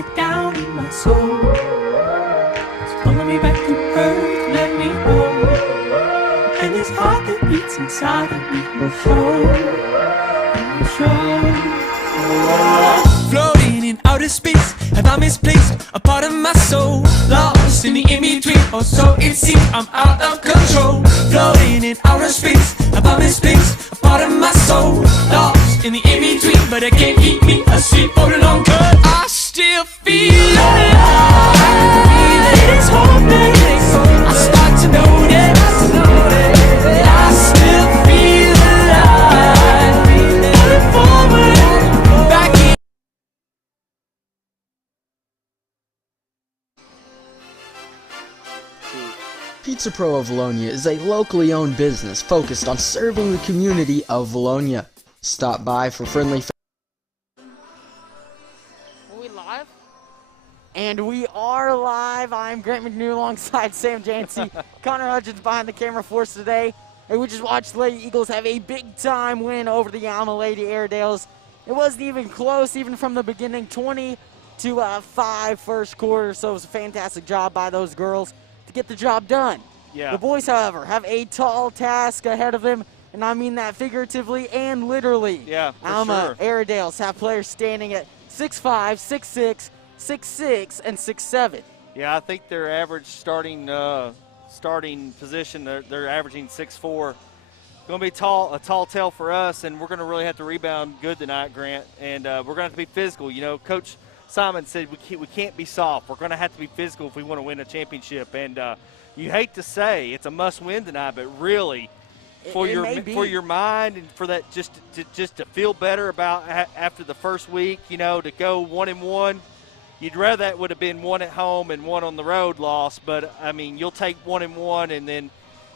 deep down in my soul. It's pulling me back to earth, let me go. And this heart that beats inside of me will show. Floating in outer space, have I misplaced a part of my soul? Lost in the in-between, or so it seems, I'm out of control. Floating in outer space, have I misplaced a part of my soul? Lost in the in-between, but it can't keep me asleep for the long, 'cause I still feel alive. This whole thing, I start to notice that I still feel alive. Moving forward, back in. Pizza Pro of Vilonia is a locally owned business focused on serving the community of Vilonia. Stop by for friendly. Are we live? And we are live. I'm Grant McNew alongside Sam Jancy. Connor Hudgens behind the camera for us today. And we just watched the Lady Eagles have a big-time win over the Alma Lady Airedales. It wasn't even close, even from the beginning, 20-5 first quarter. So it was a fantastic job by those girls to get the job done. Yeah. The boys, however, have a tall task ahead of them, and I mean that figuratively and literally. Yeah, for Alma sure. Airedales have players standing at 6'5", 6'6", 6'6", and 6'7". Yeah, I think their average starting position, they're averaging 6'4". Going to be a tall tale for us, and we're going to really have to rebound good tonight, Grant. And we're going to have to be physical. You know, Coach Simon said we can't be soft. We're going to have to be physical if we want to win a championship. And you hate to say it's a must-win tonight, but really, for your mind and for that just to feel better about after the first week, you know, to go 1-1. You'd rather that would have been one at home and one on the road loss, but I mean, you'll take 1-1 and then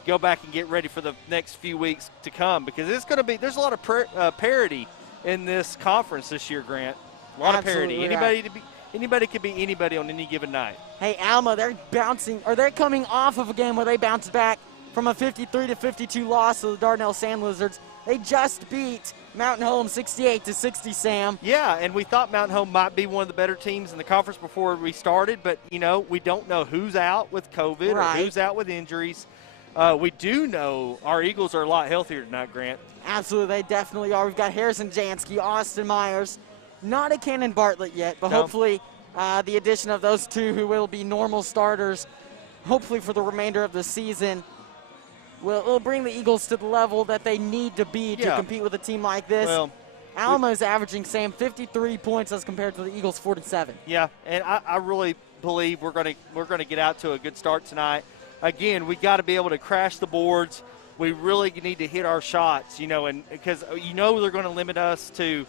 go back and get ready for the next few weeks to come, because it's going to be, there's a lot of parity in this conference this year, Grant. A lot of parity. Anybody could be anybody on any given night. Hey, Alma, they're coming off of a game where they bounced back from a 53-52 loss to the Dardanelle Sand Lizards. They just beat Mountain Home 68-60, Sam. Yeah, and we thought Mountain Home might be one of the better teams in the conference before we started, but, you know, we don't know who's out with COVID or who's out with injuries. We do know our Eagles are a lot healthier tonight, Grant. Absolutely, they definitely are. We've got Harrison Jansky, Austin Myers, not a Cannon Bartlett yet, but hopefully the addition of those two who will be normal starters, hopefully for the remainder of the season, will bring the Eagles to the level that they need to be to compete with a team like this. Well, Alma is averaging, Sam, 53 points as compared to the Eagles' 47. Yeah, and I really believe we're gonna get out to a good start tonight. Again, we got to be able to crash the boards. We really need to hit our shots, you know, and because you know they're going to limit us to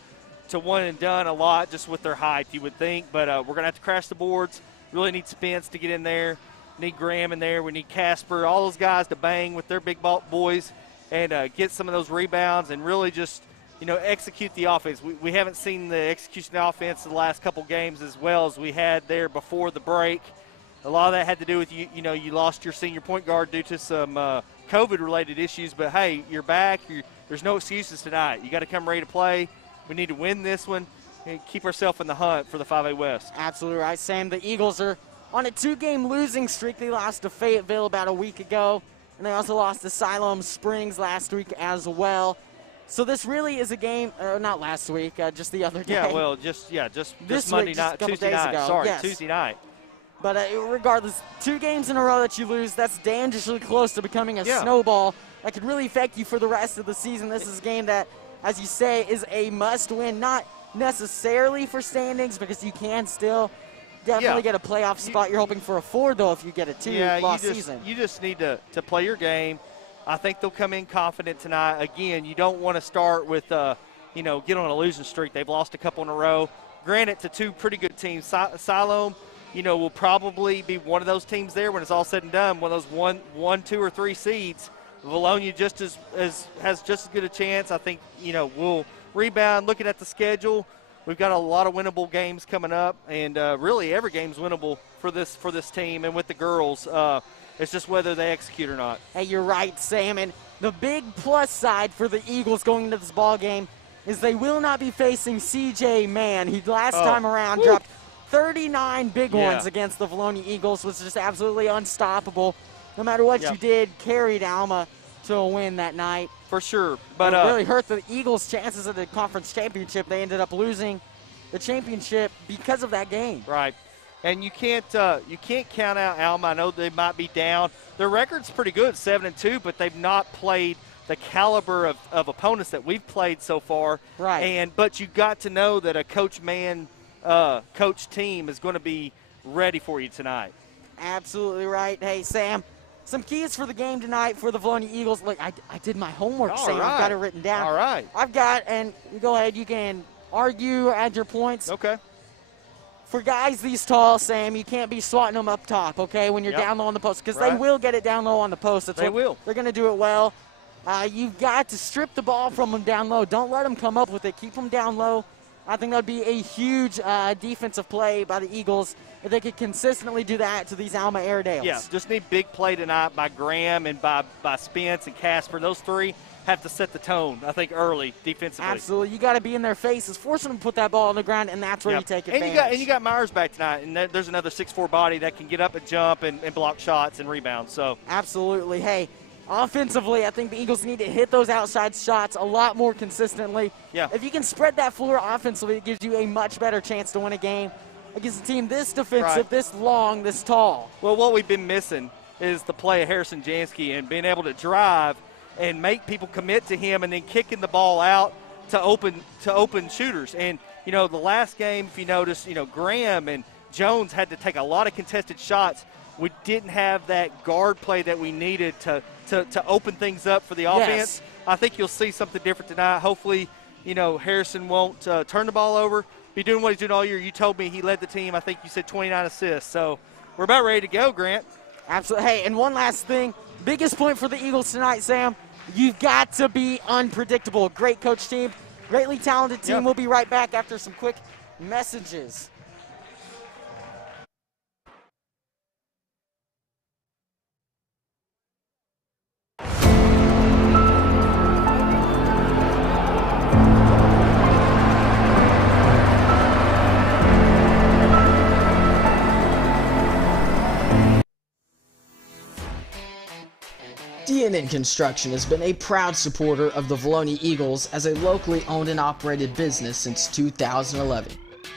one and done a lot just with their height, you would think. But we're going to have to crash the boards. Really need Spence to get in there. Need Graham in there. We need Casper, all those guys to bang with their big ball boys and get some of those rebounds and really just, you know, execute the offense. We haven't seen the execution of the offense in the last couple games as well as we had there before the break. A lot of that had to do with you know, you lost your senior point guard due to some COVID-related issues. But, hey, you're back. There's no excuses tonight. You got to come ready to play. We need to win this one and keep ourselves in the hunt for the 5A West. Absolutely right, Sam. The Eagles are on a 2-game losing streak. They lost to Fayetteville about a week ago, and they also lost to Siloam Springs last week as well. So this really is a game, not last week, just the other day. Yeah, well, just this Monday week, night, just Tuesday night. ago. Sorry, yes. Tuesday night. But regardless, 2 games in a row that you lose, that's dangerously close to becoming a snowball that could really affect you for the rest of the season. This is a game that, as you say, is a must-win, not necessarily for standings, because you can still definitely get a playoff spot. You're hoping for a 4, though, if you get a 2-loss season. You just need to play your game. I think they'll come in confident tonight. Again, you don't want to start with, you know, get on a losing streak. They've lost a couple in a row. Granted, to 2 pretty good teams. Siloam, you know, will probably be one of those teams there when it's all said and done, one of those 1, 2, or 3 seeds. Vilonia just has just as good a chance. I think, you know, we'll rebound. Looking at the schedule, we've got a lot of winnable games coming up, and really every game's winnable for this team. And with the girls, it's just whether they execute or not. Hey, you're right, Sam. And the big plus side for the Eagles going into this ball game is they will not be facing C.J. Mann. He last time around dropped 39 big ones against the Vilonia Eagles, was just absolutely unstoppable. No matter what you did, carried Alma to a win that night. For sure. But it really hurt the Eagles' chances of the conference championship. They ended up losing the championship because of that game. Right. And you can't count out Alma. I know they might be down. Their record's pretty good, 7-2, but they've not played the caliber of opponents that we've played so far. Right. But you got to know that a coach team is going to be ready for you tonight. Absolutely right. Hey, Sam, some keys for the game tonight for the Vilonia Eagles. Look, I did my homework, Sam. I've got it written down. All right. I've got, and go ahead, you can argue or add your points. Okay. For guys these tall, Sam, you can't be swatting them up top, okay, when you're down low on the post, because they will get it down low on the post. They're going to do it well. You've got to strip the ball from them down low. Don't let them come up with it. Keep them down low. I think that would be a huge defensive play by the Eagles if they could consistently do that to these Alma Airedales. Yeah, just need big play tonight by Graham and by Spence and Casper. Those three have to set the tone, I think, early defensively. Absolutely. You got to be in their faces, forcing them to put that ball on the ground, and that's where you take advantage. And you got Myers back tonight, and there's another 6'4" body that can get up and jump and block shots and rebound. So absolutely. Hey, offensively, I think the Eagles need to hit those outside shots a lot more consistently. Yeah. If you can spread that floor offensively, it gives you a much better chance to win a game against a team this defensive, this long, this tall. Well, what we've been missing is the play of Harrison Jansky and being able to drive and make people commit to him and then kicking the ball out to open shooters. And, the last game, if you notice, Graham and Jones had to take a lot of contested shots. We didn't have that guard play that we needed to open things up for the offense. I think you'll see something different tonight. Hopefully, Harrison won't turn the ball over, be doing what he's doing all year. You told me he led the team. I think you said 29 assists. So we're about ready to go, Grant. Absolutely. Hey, and one last thing. Biggest point for the Eagles tonight, Sam. You've got to be unpredictable. Great coach team, greatly talented team. We'll be right back after some quick messages. D&N Construction has been a proud supporter of the Vilonia Eagles as a locally owned and operated business since 2011.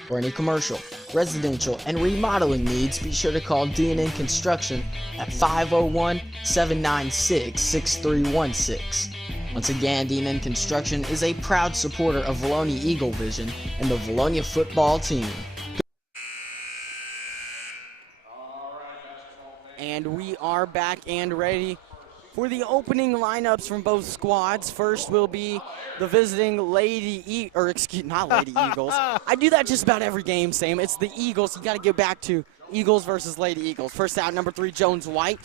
For any commercial, residential, and remodeling needs, be sure to call D&N Construction at 501-796-6316. Once again, D&N Construction is a proud supporter of Vilonia Eagle Vision and the Vilonia football team. And we are back and ready for the opening lineups from both squads. First will be the visiting not Lady Eagles. I do that just about every game, Sam. It's the Eagles. You got to get back to Eagles versus Lady Eagles. First out, number 3, Jones White.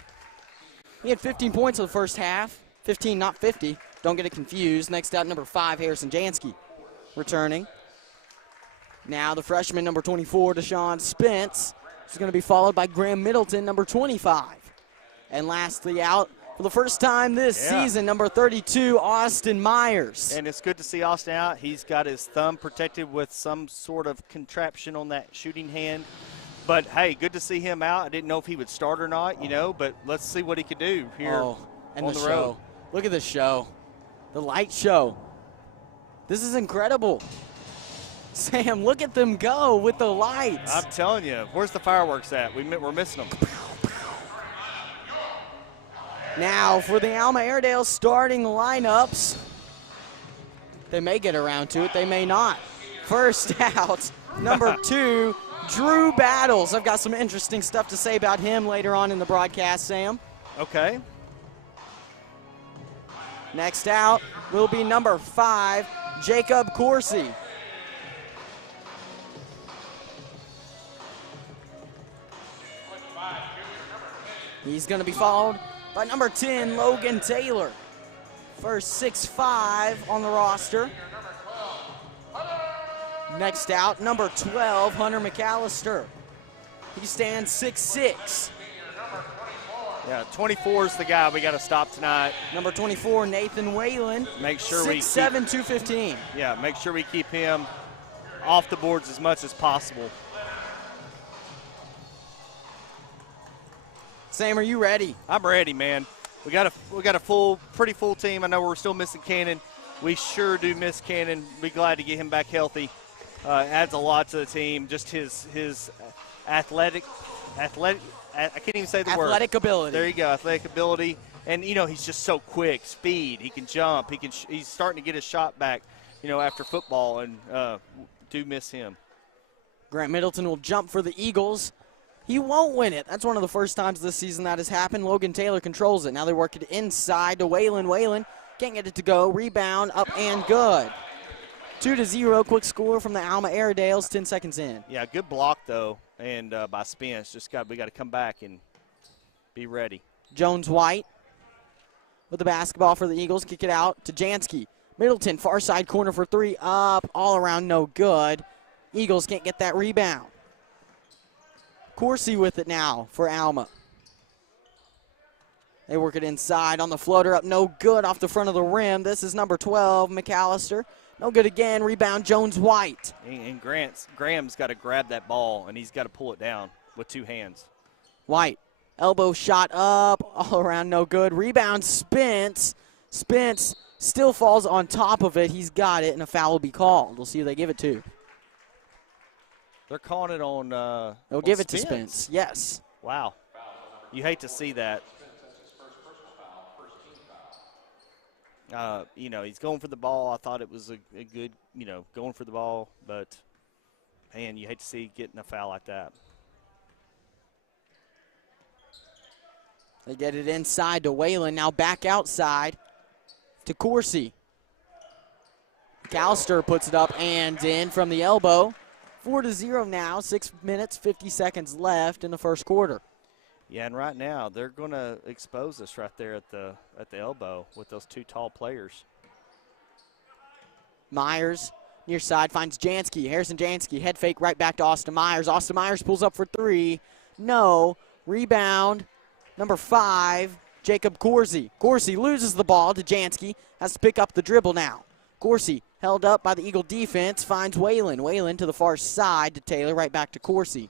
He had 15 points in the first half. 15, not 50. Don't get it confused. Next out, number 5, Harrison Jansky, returning. Now the freshman, number 24, Deshaun Spence, is going to be followed by Graham Middleton, number 25. And lastly out, for the first time this season, number 32, Austin Myers. And it's good to see Austin out. He's got his thumb protected with some sort of contraption on that shooting hand. But, hey, good to see him out. I didn't know if he would start or not, but let's see what he could do here on the road. Look at the show. The light show. This is incredible. Sam, look at them go with the lights. I'm telling you, where's the fireworks at? We're missing them. Now for the Alma Airedales starting lineups. They may get around to it, they may not. First out, number 2, Drew Battles. I've got some interesting stuff to say about him later on in the broadcast, Sam. Okay. Next out will be number 5, Jacob Corsi. He's going to be followed by number 10, Logan Taylor. First 6'5" on the roster. Next out, number 12, Hunter McAllister. He stands 6'6". Yeah, 24 is the guy we got to stop tonight. Number 24, Nathan Whalen. Make sure 6'7", 215. Yeah, make sure we keep him off the boards as much as possible. Sam, are you ready? I'm ready, man. We got a pretty full team. I know we're still missing Cannon. We sure do miss Cannon. Be glad to get him back healthy. Adds a lot to the team. Just his athletic. I can't even say the word. Athletic ability. There you go, athletic ability. And he's just so quick, speed. He can jump. He's starting to get his shot back, after football, and do miss him. Grant Middleton will jump for the Eagles. He won't win it. That's one of the first times this season that has happened. Logan Taylor controls it. Now they work it inside to Waylon. Waylon can't get it to go. Rebound up and good. 2-0, quick score from the Alma Airedales, 10 seconds in. Yeah, good block, though, and by Spence. We got to come back and be ready. Jones-White with the basketball for the Eagles. Kick it out to Jansky. Middleton, far side corner for three. Up, all around, no good. Eagles can't get that rebound. Coursey with it now for Alma. They work it inside on the floater up, no good off the front of the rim. This is number 12, McAllister. No good again, rebound Jones-White. And Graham's got to grab that ball, and he's got to pull it down with two hands. White, elbow shot up, all around no good. Rebound Spence. Spence still falls on top of it. He's got it, and a foul will be called. We'll see who they give it to. They're calling it on They'll give it to Spence, yes. Wow. You hate to see that. He's going for the ball. I thought it was a good, going for the ball. But, man, you hate to see getting a foul like that. They get it inside to Waylon. Now back outside to Coursey. McAllister puts it up and in from the elbow. 4-0 now, 6 minutes, 50 seconds left in the first quarter. Yeah, and right now they're going to expose us right there at the elbow with those two tall players. Myers, near side, finds Jansky. Harrison Jansky, head fake right back to Austin Myers. Austin Myers pulls up for three. No. Rebound, number 5, Jacob Coursey. Coursey loses the ball to Jansky, has to pick up the dribble now. Coursey held up by the Eagle defense, finds Waylon. Waylon to the far side to Taylor, right back to Coursey.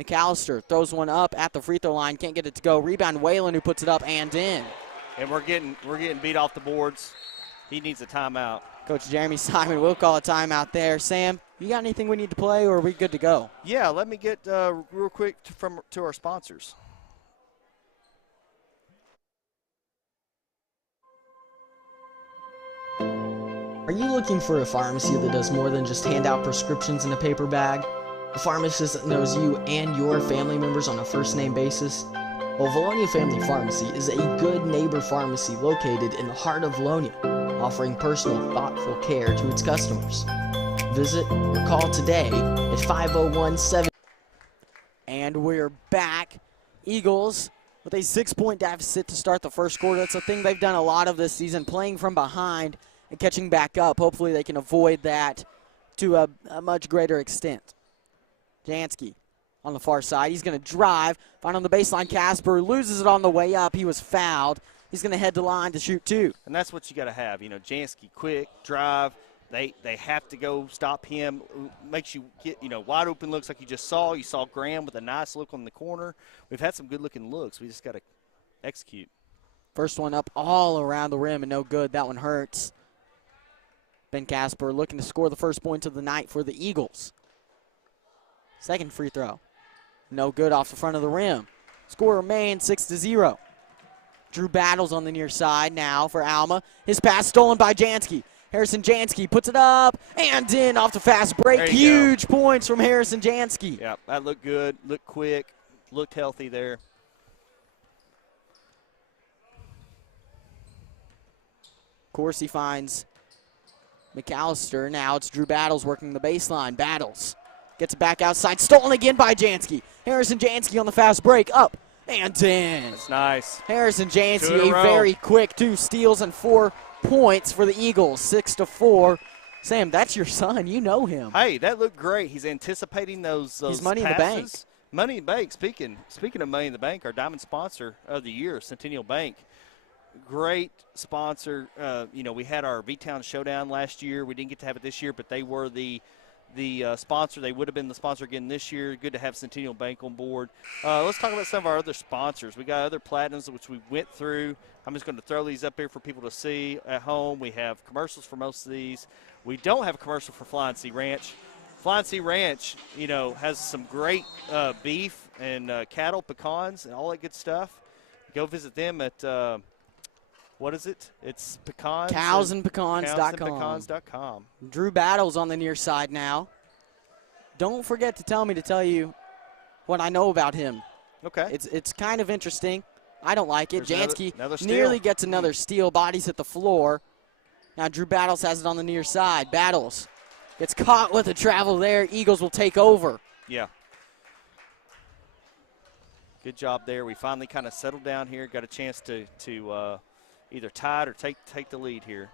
McAllister throws one up at the free throw line, can't get it to go. Rebound Waylon, who puts it up and in. And we're getting beat off the boards. He needs a timeout. Coach Jeremy Simon will call a timeout there. Sam, you got anything we need to play, or are we good to go? Yeah, let me get real quick to our sponsors. Are you looking for a pharmacy that does more than just hand out prescriptions in a paper bag? A pharmacist that knows you and your family members on a first-name basis? Well, Vilonia Family Pharmacy is a good neighbor pharmacy located in the heart of Vilonia, offering personal, thoughtful care to its customers. Visit or call today at 501-7. And we're back. Eagles with a 6-point deficit to start the first quarter. That's a thing they've done a lot of this season, playing from behind and catching back up. Hopefully they can avoid that to a much greater extent. Jansky on the far side. He's going to drive. Find on the baseline. Casper loses it on the way up. He was fouled. He's going to head to line to shoot two. And that's what you got to have. Jansky, quick, drive. They have to go stop him. Makes you get, wide open looks like you just saw. You saw Graham with a nice look on the corner. We've had some good-looking looks. We just got to execute. First one up all around the rim and no good. That one hurts. Ben Casper looking to score the first point of the night for the Eagles. Second free throw. No good off the front of the rim. Score remains 6-0. Drew Battles on the near side now for Alma. His pass stolen by Jansky. Harrison Jansky puts it up and in off the fast break. Huge points from Harrison Jansky. Yeah, that looked good, looked quick, looked healthy there. Coursey finds McAllister. Now it's Drew Battles working the baseline. Battles gets it back outside. Stolen again by Jansky. Harrison Jansky on the fast break. Up and in. That's nice. Harrison Jansky, a very quick 2 steals and 4 points for the Eagles, 6-4. Sam, that's your son. You know him. Hey, that looked great. He's anticipating those He's Money passes. in the Bank. Money in the Bank. Speaking of Money in the Bank, our diamond sponsor of the year, Centennial Bank. Great sponsor. We had our V-Town Showdown last year. We didn't get to have it this year, but they were the the sponsor. They would have been the sponsor again this year. Good to have Centennial Bank on board. Let's talk about some of our other sponsors. We got other platinums, which we went through. I'm just going to throw these up here for people to see at home. We have commercials for most of these. We don't have a commercial for Flying Sea Ranch. Flying Sea Ranch, you know, has some great beef and cattle, pecans, and all that good stuff. Go visit them at what is it? It's pecans. Cowsandpecans.com. Drew Battles on the near side now. Don't forget to tell me to tell you what I know about him. Okay. It's kind of interesting. I don't like it. Jansky another nearly gets another steal. Bodies hit the floor. Now Drew Battles has it on the near side. Battles gets caught with a travel there. Eagles will take over. Yeah. Good job there. We finally kind of settled down here. Got a chance to either tie it or take the lead here.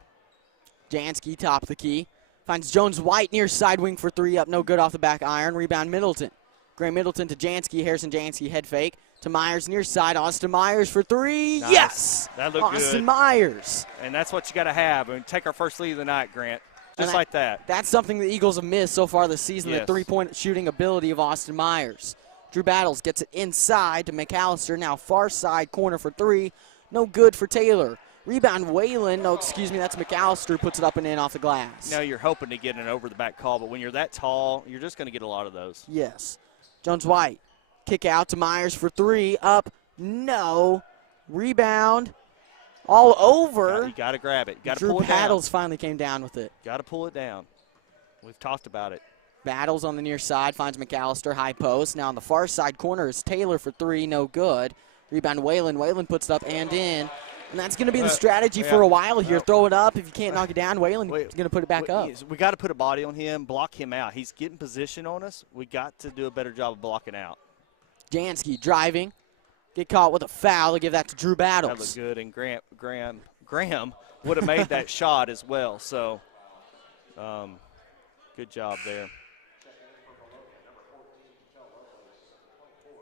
Jansky top of the key. Finds Jones White near side wing for three. Up no good off the back iron. Rebound Middleton. Gray Middleton to Jansky. Harrison Jansky head fake. To Myers near side. Austin Myers for three. Nice. Yes! That looked good. Austin Myers. And that's what you got to have. And take our first lead of the night, Grant. Just like that. That's something the Eagles have missed so far this season, Yes. the three-point shooting ability of Austin Myers. Drew Battles gets it inside to McAllister. Now far side corner for three. No good for Taylor. Rebound Whalen. No, excuse me, that's McAllister. Puts it up and in off the glass. Now you're hoping to get an over-the-back call, but when you're that tall, you're just going to get a lot of those. Yes. Jones White. Kick out to Myers for three. Up. No. Rebound. All over. You got to grab it. Got to Drew pull it down. Battles finally came down with it. Got to pull it down. We've talked about it. Battles on the near side. Finds McAllister. High post. Now on the far side corner is Taylor for three. No good. Rebound Whalen. Whalen puts it up and in. And that's going to be the strategy for a while here. Throw it up. If you can't knock it down, Whalen's going to put it back up. We got to put a body on him, block him out. He's getting position on us. We got to do a better job of blocking out. Jansky driving. Get caught with a foul. To give that to Drew Battles. That looked good, and Graham would have made that shot as well. So, good job there.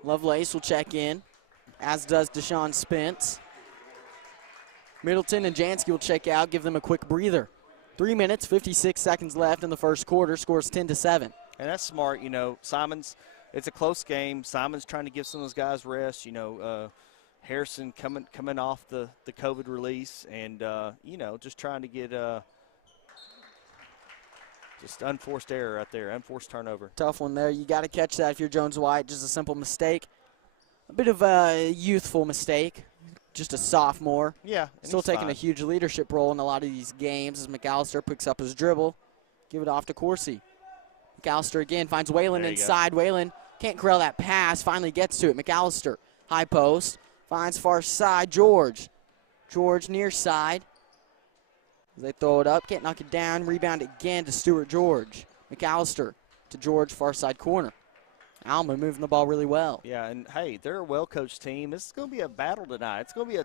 Lovelace will check in, as does Deshaun Spence. Middleton and Jansky will check out, give them a quick breather. 3 minutes, 56 seconds left in the first quarter. Scores 10-7. And that's smart. You know, Simon's, it's a close game. Simon's trying to give some of those guys rest. You know, Harrison coming off the COVID release and, you know, just trying to get just unforced error out there, unforced turnover. Tough one there. You got to catch that if you're Jones White. Just a simple mistake. A bit of a youthful mistake. Just a sophomore. Yeah. Still taking a huge leadership role in a lot of these games as McAllister picks up his dribble. Give it off to Coursey. McAllister again finds Whalen inside. Whalen can't corral that pass. Finally gets to it. McAllister, high post. Finds far side. George near side. They throw it up. Can't knock it down. Rebound again to Stuart George. McAllister to George, far side corner. Alma moving the ball really well. Yeah, and hey, they're a well-coached team. This is going to be a battle tonight. It's going to be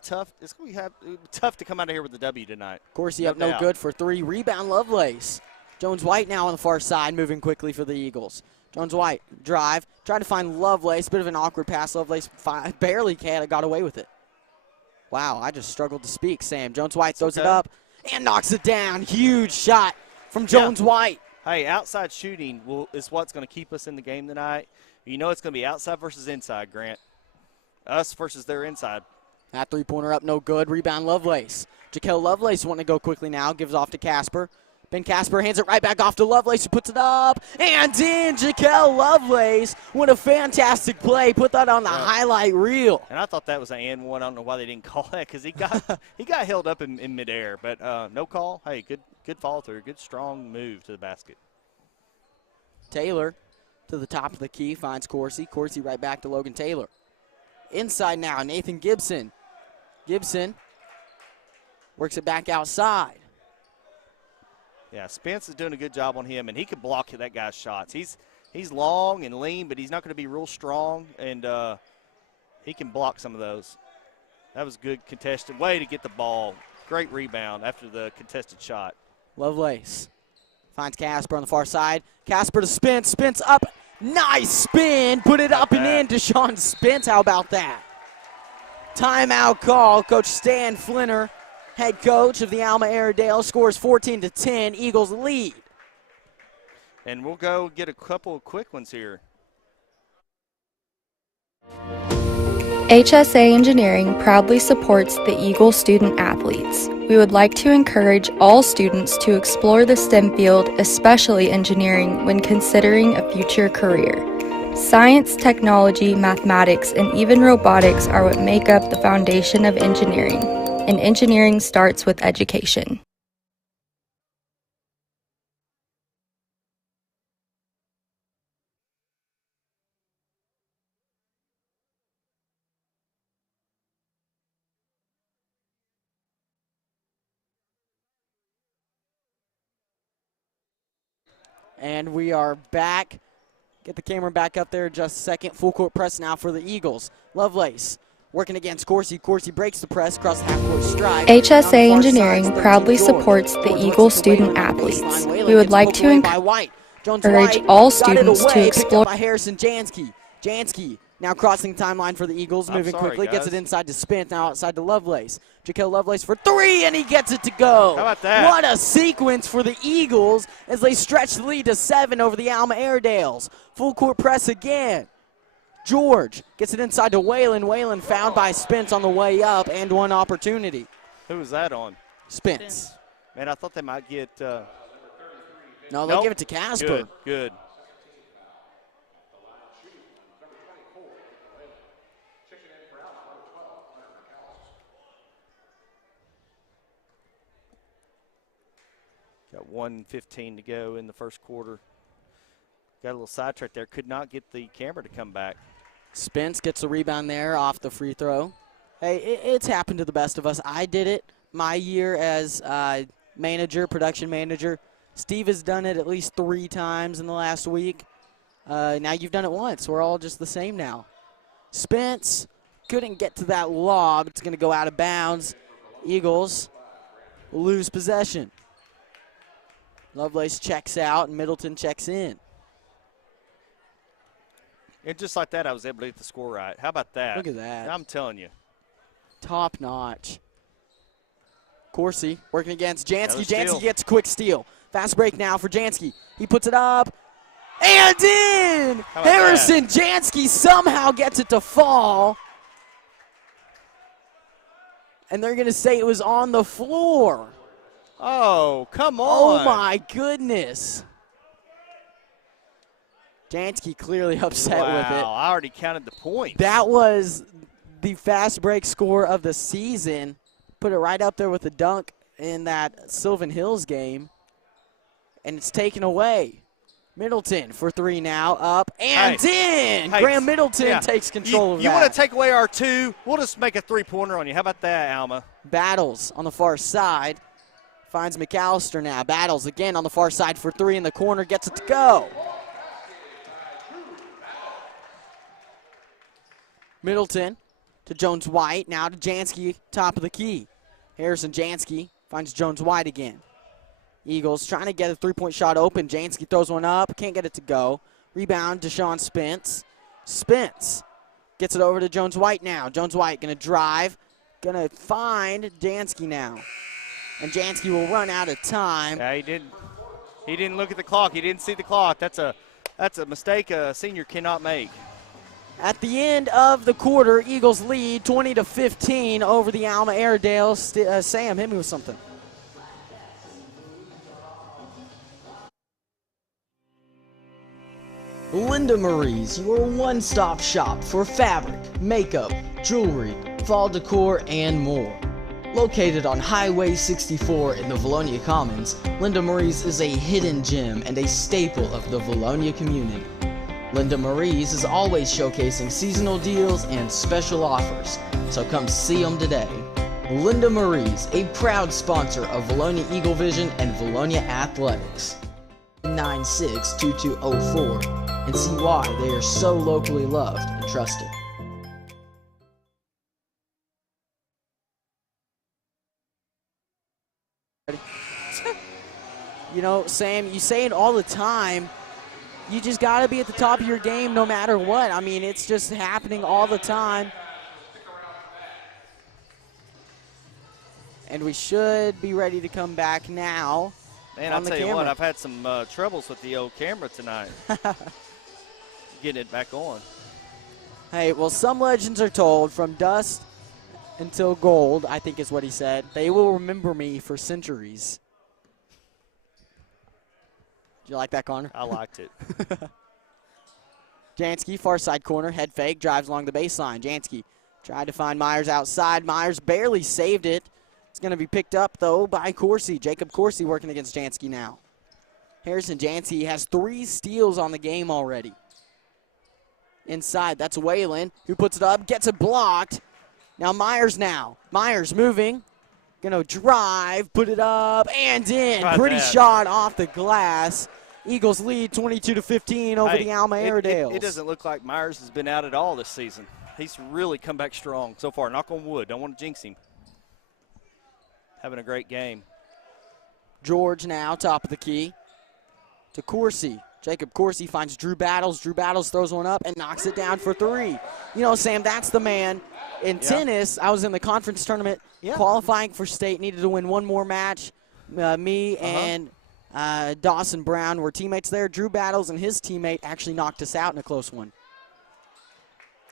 tough to come out of here with the W tonight. Coursey up no good for three. Rebound Lovelace. Jones White now on the far side, moving quickly for the Eagles. Jones White drive, trying to find Lovelace. Bit of an awkward pass. Lovelace barely got away with it. Wow, I just struggled to speak, Sam. Jones White throws it up and knocks it down. Huge shot from Jones White. Hey, outside shooting is what's going to keep us in the game tonight. You know it's going to be outside versus inside, Grant. Us versus their inside. That three-pointer up no good. Rebound Lovelace. Jaquel Lovelace wanting to go quickly now. Gives off to Casper. Ben Casper hands it right back off to Lovelace, who puts it up and in. Jaquel Lovelace, what a fantastic play. Put that on the highlight reel. And I thought that was an and one. I don't know why they didn't call that because he got held up in midair. But no call. Hey, good follow through. Good strong move to the basket. Taylor to the top of the key finds Coursey. Coursey right back to Logan Taylor. Inside now, Nathan Gibson. Gibson works it back outside. Yeah, Spence is doing a good job on him, and he can block that guy's shots. He's long and lean, but he's not going to be real strong, and he can block some of those. That was good contested way to get the ball. Great rebound after the contested shot. Lovelace finds Casper on the far side. Casper to Spence. Spence up. Nice spin. Put it up and in. Deshaun Spence, how about that? Timeout call. Coach Stan Flinner, head coach of the Alma Airedale, scores 14-10. Eagles lead. And we'll go get a couple of quick ones here. HSA Engineering proudly supports the Eagle student athletes. We would like to encourage all students to explore the STEM field, especially engineering, when considering a future career. Science, technology, mathematics, and even robotics are what make up the foundation of engineering, and engineering starts with education. And we are back. Get the camera back up there just a second. Full court press now for the Eagles. Lovelace working against Corsi. Corsi breaks the press across the half-court strike. HSA Engineering proudly supports the Eagle student athletes. We would like to encourage all students to explore. By Harrison Jansky. Jansky now crossing the timeline for the Eagles, moving quickly, gets it inside to Spence, now outside to Lovelace. Jaquel Lovelace for three, and he gets it to go. How about that? What a sequence for the Eagles as they stretch the lead to 7 over the Alma Airedales. Full court press again. George gets it inside to Whalen. Whalen found by Spence on the way up, and one opportunity. Who was that on? Spence. Man, I thought they might get. No, they'll give it to Casper. Good, good. Got 1:15 to go in the first quarter. Got a little sidetrack there. Could not get the camera to come back. Spence gets a rebound there off the free throw. Hey, it's happened to the best of us. I did it my year as manager, production manager. Steve has done it at least 3 times in the last week. Now you've done it once. We're all just the same now. Spence couldn't get to that lob. It's going to go out of bounds. Eagles will lose possession. Lovelace checks out, and Middleton checks in. And just like that, I was able to get the score right. How about that? Look at that. I'm telling you. Top notch. Corsi working against Jansky. Another Jansky steal. gets a quick steal. Fast break now for Jansky. He puts it up and in. How about Harrison Jansky somehow gets it to fall. And they're going to say it was on the floor. Oh, come on. Oh, my goodness. Jansky clearly upset with it. Wow, I already counted the points. That was the fast break score of the season. Put it right up there with the dunk in that Sylvan Hills game. And it's taken away. Middleton for 3 now, up and in. Graham Middleton takes control of that. You want to take away our 2? We'll just make a 3-pointer on you. How about that, Alma? Battles on the far side. Finds McAllister now. Battles again on the far side for 3 in the corner. Gets it to go. Middleton to Jones-White. Now to Jansky, top of the key. Harrison Jansky finds Jones-White again. Eagles trying to get a 3-point shot open. Jansky throws one up. Can't get it to go. Rebound, Deshaun Spence. Spence gets it over to Jones-White now. Jones-White going to drive. Going to find Jansky now. And Jansky will run out of time. Yeah, he didn't look at the clock. He didn't see the clock. That's a mistake a senior cannot make. At the end of the quarter, Eagles lead 20-15 over the Alma Airedales. Sam, hit me with something. Linda Marie's, your one-stop shop for fabric, makeup, jewelry, fall decor, and more. Located on Highway 64 in the Vilonia Commons, Linda Marie's is a hidden gem and a staple of the Vilonia community. Linda Marie's is always showcasing seasonal deals and special offers, so come see them today. Linda Marie's, a proud sponsor of Vilonia Eagle Vision and Vilonia Athletics. 962204 and see why they are so locally loved and trusted. You know, Sam, you say it all the time. You just got to be at the top of your game no matter what. I mean, it's just happening all the time. And we should be ready to come back now Man, on I'll the tell camera. you what, I've had some troubles with the old camera tonight. Getting it back on. Hey, well, some legends are told from dust until gold, I think is what he said. They will remember me for centuries. Did you like that, Connor? I liked it. Jansky, far side corner, head fake, drives along the baseline. Jansky tried to find Myers outside. Myers barely saved it. It's going to be picked up, though, by Corsi. Jacob Corsi working against Jansky now. Harrison Jansky has 3 steals on the game already. Inside, that's Whalen, who puts it up, gets it blocked. Now Myers now. Myers moving. Going to drive, put it up, and in. Pretty shot off the glass. Eagles lead 22-15 over the Alma Airedales. It doesn't look like Myers has been out at all this season. He's really come back strong so far. Knock on wood. Don't want to jinx him. Having a great game. George now, top of the key to Corsi. Jacob Corsi finds Drew Battles. Drew Battles throws one up and knocks it down for 3. You know, Sam, that's the man. In tennis, I was in the conference tournament qualifying for state, needed to win one more match. Me and Dawson Brown were teammates there. Drew Battles and his teammate actually knocked us out in a close one.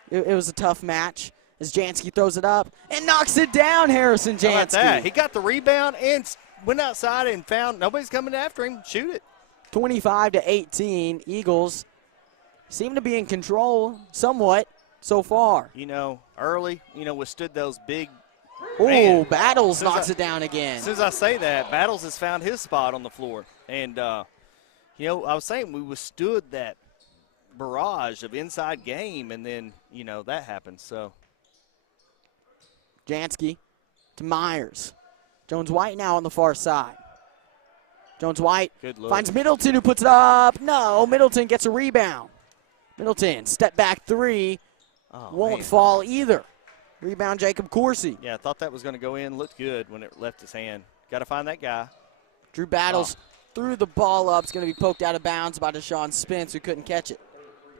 It was a tough match as Jansky throws it up and knocks it down, Harrison Jansky. How about that? He got the rebound and went outside and found nobody's coming after him. Shoot it. 25-18. Eagles seem to be in control somewhat so far. You know, early, withstood those big. Oh, Battles knocks it down again. As soon as I say that, Battles has found his spot on the floor. And, I was saying we withstood that barrage of inside game, and then, that happened. So Jansky to Myers. Jones-White now on the far side. Jones-White finds Middleton, who puts it up. No, Middleton gets a rebound. Middleton, step back 3. Won't fall either. Rebound, Jacob Corsi. Yeah, I thought that was going to go in. Looked good when it left his hand. Got to find that guy. Drew Battles threw the ball up. It's going to be poked out of bounds by Deshaun Spence, who couldn't catch it.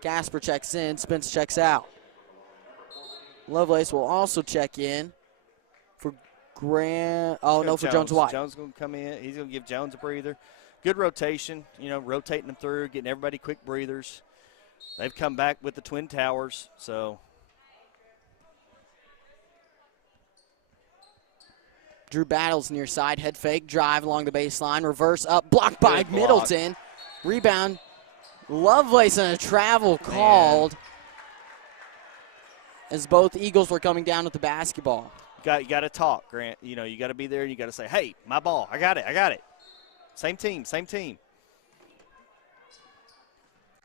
Casper checks in. Spence checks out. Lovelace will also check in for Grant. Oh, no, for Jones-White. Jones going to come in. He's going to give Jones a breather. Good rotation, rotating them through, getting everybody quick breathers. They've come back with the Twin Towers, so. Drew Battles near side, head fake, drive along the baseline, reverse up, blocked by Middleton. Rebound, Lovelace, and a travel called as both Eagles were coming down with the basketball. You got to talk, Grant. You got to be there. You got to say, hey, my ball. I got it. Same team.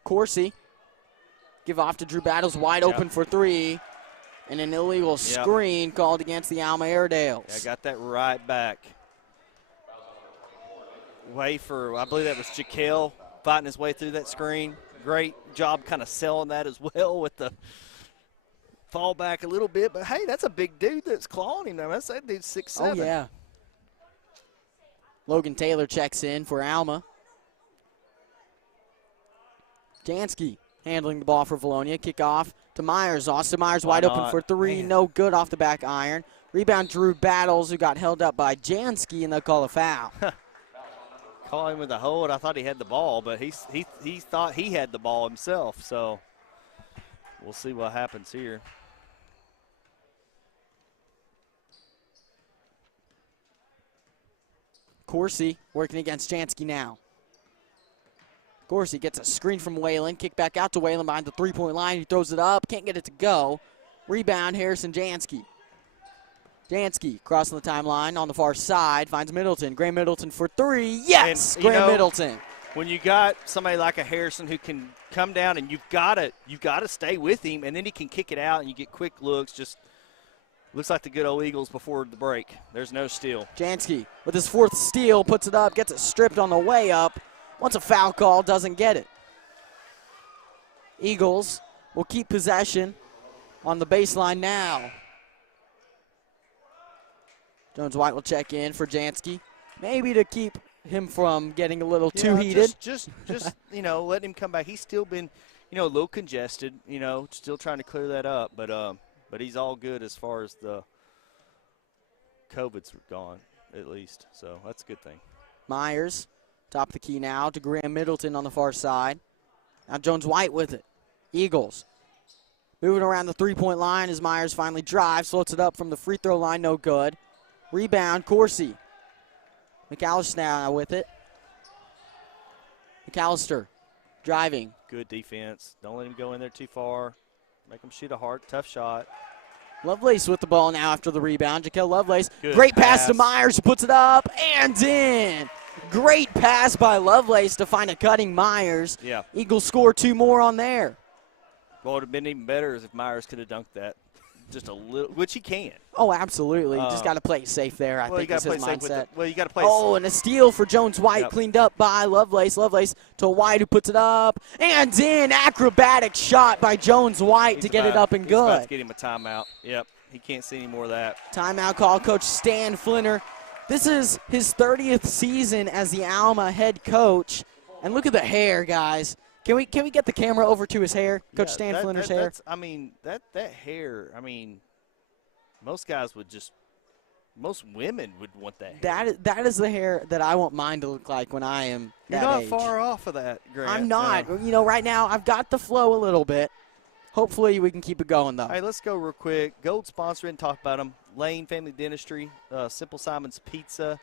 Corsi give off to Drew Battles, wide open for 3. And an illegal screen called against the Alma Airedales. Yeah, got that right back. I believe that was Jaquel fighting his way through that screen. Great job kind of selling that as well with the fall back a little bit. But, hey, that's a big dude that's clawing him. That dude's 6'7". Oh, yeah. Logan Taylor checks in for Alma. Jansky handling the ball for Vilonia. Kickoff to Myers. Austin Myers wide open for 3. Man. No good off the back iron. Rebound, Drew Battles, who got held up by Jansky, and they'll call a foul. Call him with a hold. I thought he had the ball, but he thought he had the ball himself. So we'll see what happens here. Corsi working against Jansky now. Corsi gets a screen from Whalen. Kick back out to Whalen behind the three-point line. He throws it up. Can't get it to go. Rebound, Harrison Jansky. Jansky crossing the timeline on the far side. Finds Middleton. Graham Middleton for 3. Yes! Graham Middleton. When you got somebody like a Harrison who can come down and you've got to stay with him, and then he can kick it out and you get quick looks. Just looks like the good old Eagles before the break. There's no steal. Jansky with his 4th steal, puts it up, gets it stripped on the way up. Once a foul call, doesn't get it. Eagles will keep possession on the baseline now. Jones-White will check in for Jansky, maybe to keep him from getting a little too heated. Just let him come back. He's still been, a little congested, still trying to clear that up. But he's all good as far as the COVID's gone, at least. So that's a good thing. Myers Top of the key now to Graham Middleton on the far side. Now Jones White with it. Eagles moving around the three-point line as Myers finally drives, floats it up from the free throw line, no good. Rebound, Coursey. McAllister now with it. McAllister driving. Good defense. Don't let him go in there too far. Make him shoot a hard, tough shot. Lovelace with the ball now after the rebound. Jaquel Lovelace. Good Great pass to pass. Myers, who puts it up and in. Great pass by Lovelace to find a cutting Myers. Yeah. Eagles score 2 more on there. Well, it would have been even better if Myers could have dunked that just a little, which he can. Oh, absolutely. Just got to play it safe there, I think, is his mindset. You got to play. Oh, and a steal for Jones White, Yep. cleaned up by Lovelace. Lovelace to White, who puts it up and in. Acrobatic shot by Jones White to get it up and He's about good. to get him a timeout. Yep. He can't see any more of that. Timeout call, Coach Stan Flinner. This is his 30th season as the Alma head coach. And look at the hair, guys. Can we get the camera over to his hair? Coach Stan Flinner's hair. I mean, that hair, I mean, most guys would just, most women would want that hair. That is the hair that I want mine to look like when I am You're that not age. far off of that, Grant. I'm not. No. You know, right now I've got the flow a little bit. Hopefully we can keep it going, though. Hey, let's go real quick. Gold sponsor and talk about them. Lane Family Dentistry, Simple Simon's Pizza.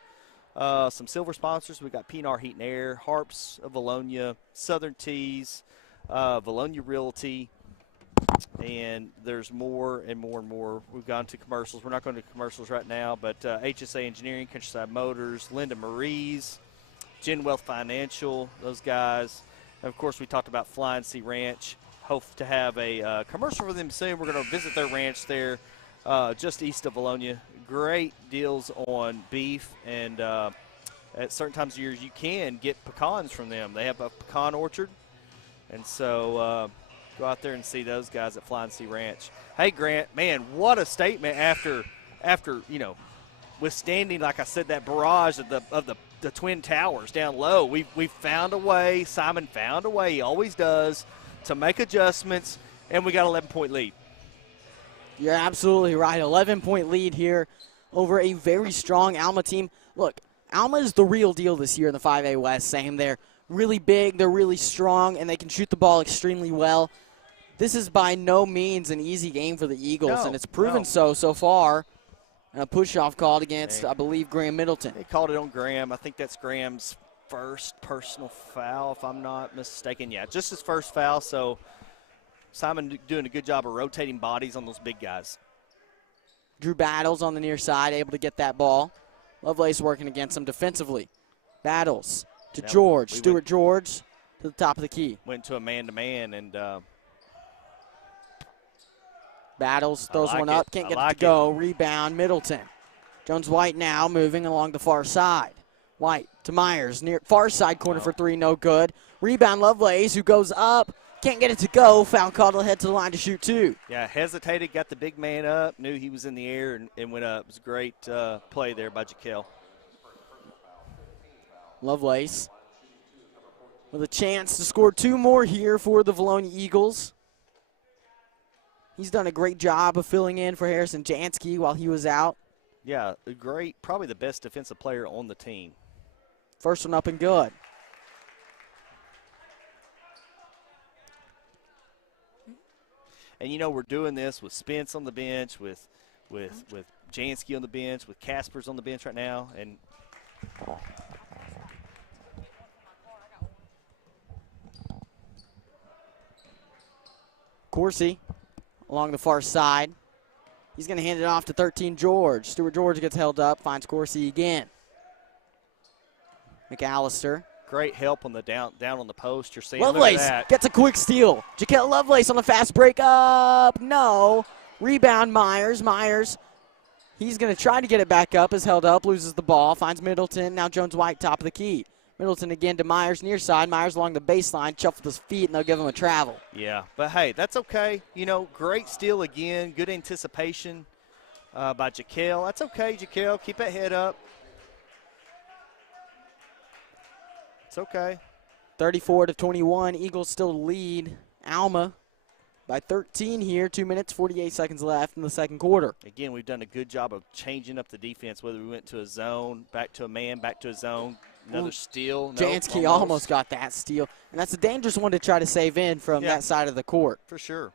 Some silver sponsors. We got P&R Heat and Air, Harps of Vilonia, Southern Teas, Vilonia Realty, and there's more and more and more. We've gone to commercials. We're not going to commercials right now, but HSA Engineering, Countryside Motors, Linda Marie's, Gen Wealth Financial, those guys. And of course, we talked about Flying Sea Ranch. Hope to have a commercial for them soon. We're going to visit their ranch there just east of Vilonia. Great deals on beef, and at certain times of years you can get pecans from them. They have a pecan orchard, and so go out there and see those guys at Flying Sea Ranch. Hey, Grant, man, what a statement after you know, withstanding, like I said, that barrage of the Twin Towers down low. We found a way. Simon found a way. He always does, to make adjustments, and we got an 11-point lead. You're absolutely right. 11-point lead here over a very strong Alma team. Look, Alma is the real deal this year in the 5A West. Sam, they're really big, they're really strong, and they can shoot the ball extremely well. This is by no means an easy game for the Eagles, and it's proven so far. A push-off called against, I believe, Graham Middleton. They called it on Graham. I think that's Graham's first personal foul, if I'm not mistaken. Yeah, just his first foul, so Simon doing a good job of rotating bodies on those big guys. Drew Battles on the near side, able to get that ball. Lovelace working against him defensively. Battles to George. Stuart George to the top of the key. Went to a man-to-man, and Battles throws like one it. up, can't I get like it to go. Rebound, Middleton. Jones White now moving along the far side. White to Myers, near far side corner for three, no good. Rebound, Lovelace, who goes up, can't get it to go. Foul called, head to the line to shoot two. Yeah, hesitated, got the big man up, knew he was in the air, and went up. It was a great play there by Jaquel. Lovelace with a chance to score 2 more here for the Vilonia Eagles. He's done a great job of filling in for Harrison Jansky while he was out. Yeah, a great, probably the best defensive player on the team. First one up and good. And, you know, we're doing this with Spence on the bench, with Jansky on the bench, with Caspers on the bench right now. And Coursey along the far side. He's going to hand it off to 13 George. Stuart George gets held up, finds Coursey again. McAllister. great help on the down on the post. You're seeing Lovelace gets a quick steal. Jaquel Lovelace on the fast break up. No. Rebound Myers. Myers, he's going to try to get it back up. Is held up, loses the ball, finds Middleton. Now Jones White, top of the key. Middleton again to Myers, near side. Myers along the baseline, shuffled his feet, and they'll give him a travel. Yeah, but hey, that's okay. You know, great steal again. Good anticipation by Jaquel. That's okay, Jaquel. Keep that head up. It's okay. 34-21. Eagles still lead Alma by 13 here. 2 minutes, 48 seconds left in the second quarter. Again, we've done a good job of changing up the defense, whether we went to a zone, back to a man, back to a zone, Another steal. Jansky almost got that steal. And that's a dangerous one to try to save in from that side of the court. For sure.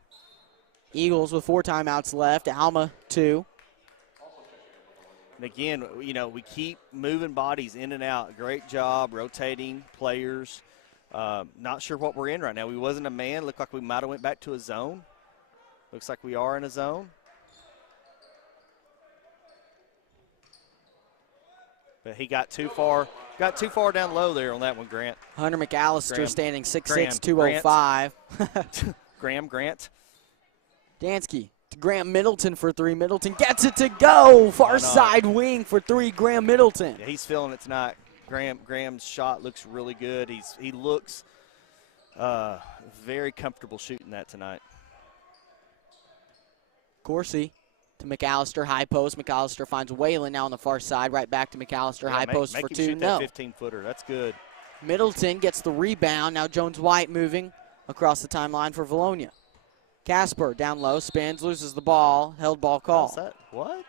Eagles with 4 timeouts left. Alma 2. And again, you know, we keep moving bodies in and out. Great job rotating players. Not sure what we're in right now. We wasn't a man. Looked like we might have went back to a zone. Looks like we are in a zone. But he got too far down low there on that one, Grant. Hunter McAllister standing 6'6", 205. Grant. Dansky to Graham Middleton for 3. Middleton gets it to go. Far side wing for 3, Graham Middleton. Yeah, he's feeling it tonight. Graham's shot looks really good. He looks very comfortable shooting that tonight. Corsi to McAllister, high post. McAllister finds Whalen now on the far side. Right back to McAllister, high post for 2. Shoot that 15-footer. That's good. Middleton gets the rebound. Now Jones White moving across the timeline for Vilonia. Casper down low, spins, loses the ball. Held ball call. That? What?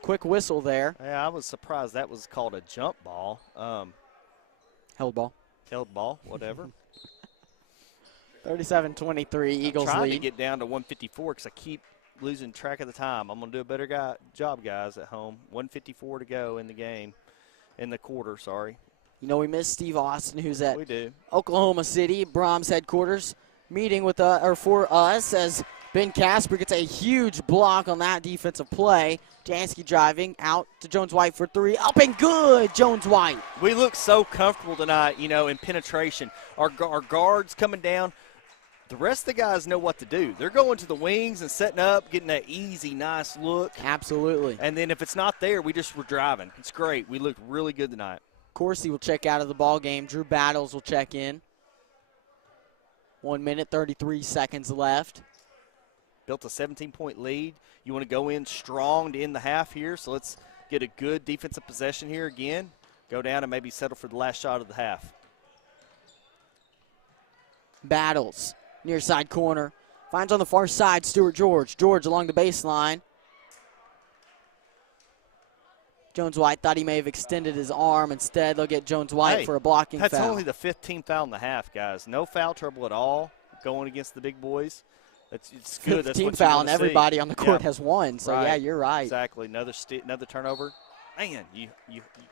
Quick whistle there. Yeah, I was surprised that was called a jump ball. Held ball. Held ball, whatever. 37-23, Eagles trying lead. to get down to 154 because I keep losing track of the time. I'm going to do a better job, guys, at home. 154 to go in the game, in the quarter, sorry. You know, we miss Steve Austin, who's at We do. Oklahoma City, Brahms headquarters, meeting with for us as Ben Casper gets a huge block on that defensive play. Jansky driving out to Jones White for 3. Up and good, Jones White. We look so comfortable tonight, you know, in penetration. Our guards coming down. The rest of the guys know what to do. They're going to the wings and setting up, getting that easy, nice look. Absolutely. And then if it's not there, we're driving. It's great. We look really good tonight. Corsi will check out of the ball game. Drew Battles will check in. 1 minute, 33 seconds left. Built a 17-point lead. You want to go in strong to end the half here, so let's get a good defensive possession here again. Go down and maybe settle for the last shot of the half. Battles, near side corner. Finds on the far side Stuart George. George along the baseline. Jones White thought he may have extended his arm. Instead, they'll get Jones White for a blocking foul. That's only the 15th foul in the half, guys. No foul trouble at all going against the big boys. It's good. 15 foul, and everybody on the court has won. So, yeah, you're right. Exactly. Another turnover. Man, you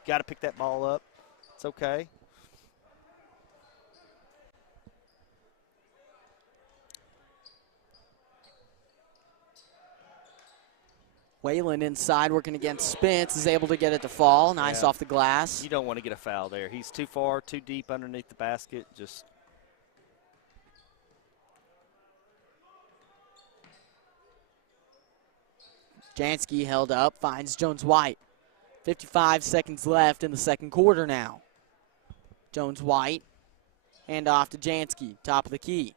got to pick that ball up. It's okay. Whalen inside working against Spence is able to get it to fall. Nice off the glass. You don't want to get a foul there. He's too far, too deep underneath the basket. Just Jansky held up, finds Jones White. 55 seconds left in the second quarter now. Jones White, hand off to Jansky, top of the key.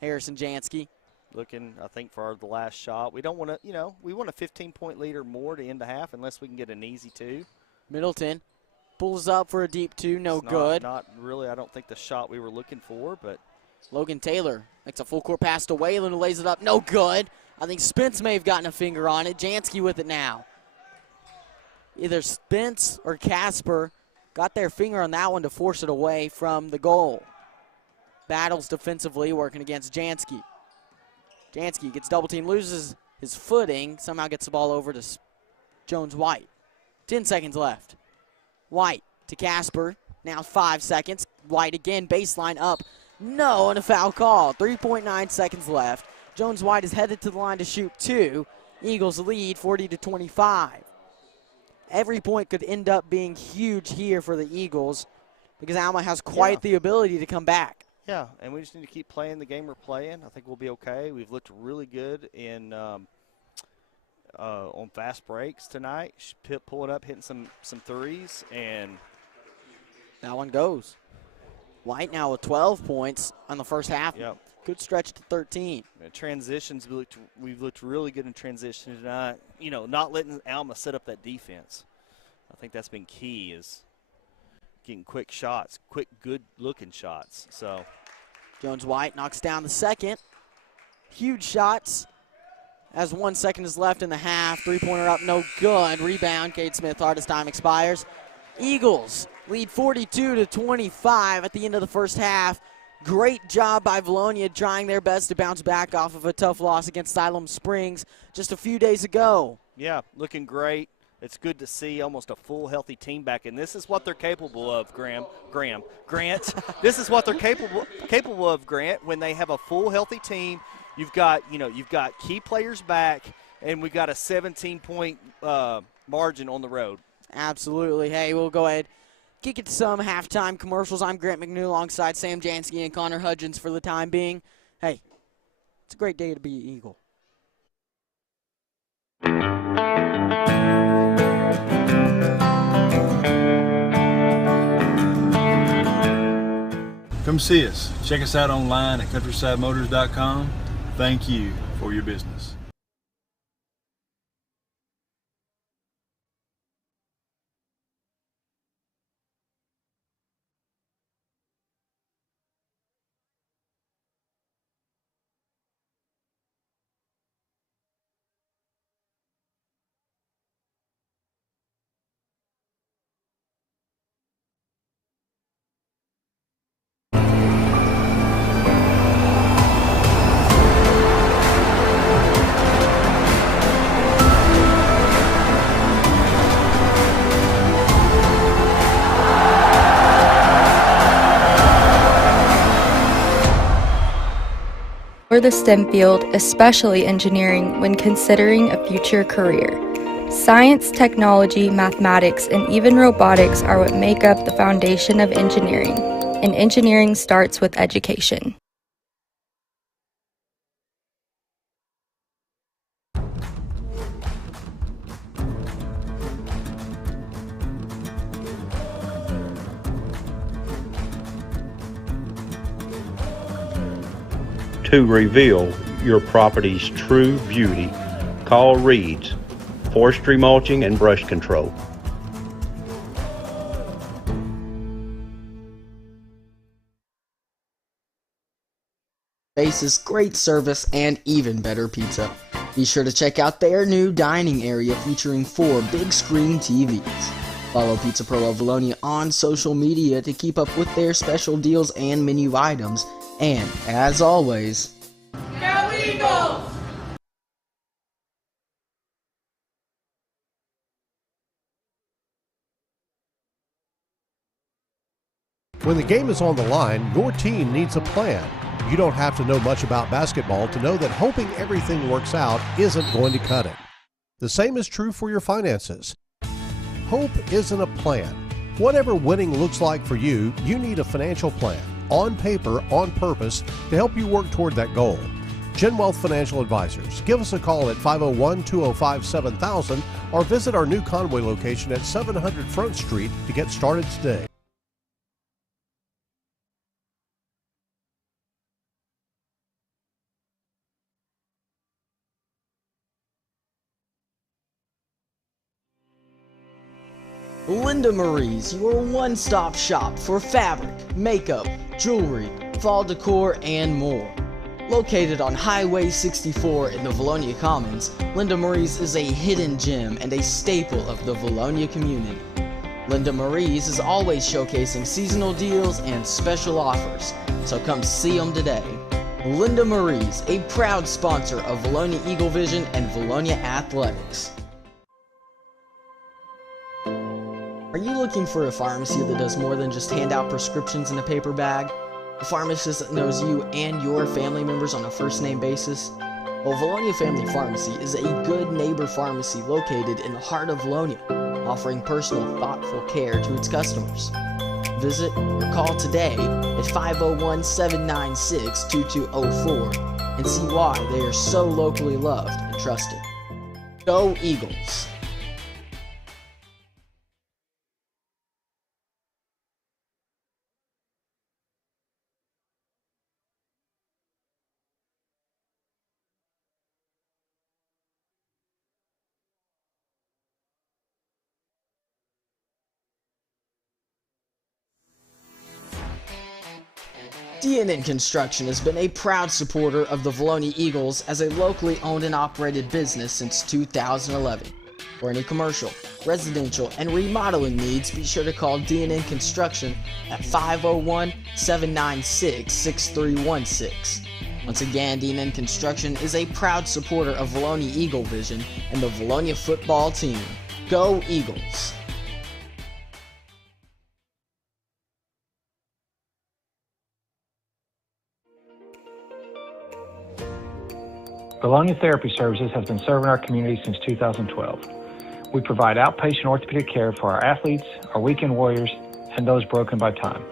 Harrison Jansky. Looking, I think, for the last shot. We don't want to, we want a 15-point lead or more to end the half unless we can get an easy 2. Middleton pulls up for a deep 2, no good. Not really, I don't think the shot we were looking for, but. Logan Taylor makes a full court pass to Whalen, who lays it up, no good. I think Spence may have gotten a finger on it. Jansky with it now. Either Spence or Casper got their finger on that one to force it away from the goal. Battles defensively, working against Jansky. Jansky gets double team, loses his footing, somehow gets the ball over to Jones White. 10 seconds left. White to Casper, now 5 seconds. White again, baseline up. No, and a foul call. 3.9 seconds left. Jones White is headed to the line to shoot 2. Eagles lead 40-25. Every point could end up being huge here for the Eagles because Alma has quite the ability to come back. Yeah, and we just need to keep playing the game we're playing. I think we'll be okay. We've looked really good in on fast breaks tonight. Pulling up, hitting some threes, and that one goes. White now with 12 points on the first half. Yep. Good stretch to 13. Transitions, we've looked really good in transition tonight. Not letting Alma set up that defense. I think that's been key, is getting quick shots, quick, good-looking shots. So Jones White knocks down the second. Huge shots as 1 second is left in the half. Three-pointer up, no good. Rebound, Cade Smith, hardest time expires. Eagles lead 42-25 at the end of the first half. Great job by Vilonia trying their best to bounce back off of a tough loss against Siloam Springs just a few days ago. Yeah, looking great. It's good to see almost a full, healthy team back, and this is what they're capable of, Grant. This is what they're capable of, Grant. When they have a full, healthy team, you've got key players back, and we've got a 17-point margin on the road. Absolutely. Hey, we'll go ahead, kick it to some halftime commercials. I'm Grant McNew alongside Sam Jansky and Connor Hudgens for the time being. Hey, it's a great day to be an Eagle. Come see us. Check us out online at countrysidemotors.com. Thank you for your business. For the STEM field, especially engineering, when considering a future career. Science, technology, mathematics, and even robotics are what make up the foundation of engineering, and engineering starts with education. To reveal your property's true beauty, call Reed's Forestry Mulching and Brush Control. Faces great service and even better pizza. Be sure to check out their new dining area featuring 4 big screen TVs. Follow Pizza Pro of Vilonia on social media to keep up with their special deals and menu items. And, as always, Go Eagles! When the game is on the line, your team needs a plan. You don't have to know much about basketball to know that hoping everything works out isn't going to cut it. The same is true for your finances. Hope isn't a plan. Whatever winning looks like for you, you need a financial plan, on paper, on purpose, to help you work toward that goal. Gen Wealth Financial Advisors. Give us a call at 501-205-7000 or visit our new Conway location at 700 Front Street to get started today. Linda Marie's, your one-stop shop for fabric, makeup, jewelry, fall decor, and more. Located on Highway 64 in the Vilonia Commons, Linda Marie's is a hidden gem and a staple of the Vilonia community. Linda Marie's is always showcasing seasonal deals and special offers, so come see them today. Linda Marie's, a proud sponsor of Vilonia Eagle Vision and Vilonia Athletics. Are you looking for a pharmacy that does more than just hand out prescriptions in a paper bag? A pharmacist that knows you and your family members on a first-name basis? Well, Vilonia Family Pharmacy is a good neighbor pharmacy located in the heart of Vilonia, offering personal, thoughtful care to its customers. Visit or call today at 501-796-2204 and see why they are so locally loved and trusted. Go Eagles! DNN Construction has been a proud supporter of the Vilonia Eagles as a locally owned and operated business since 2011. For any commercial, residential, and remodeling needs, be sure to call D&N Construction at 501-796-6316. Once again, D&N Construction is a proud supporter of Vilonia Eagle Vision and the Vilonia football team. Go Eagles! Vilonia Therapy Services has been serving our community since 2012. We provide outpatient orthopedic care for our athletes, our weekend warriors, and those broken by time.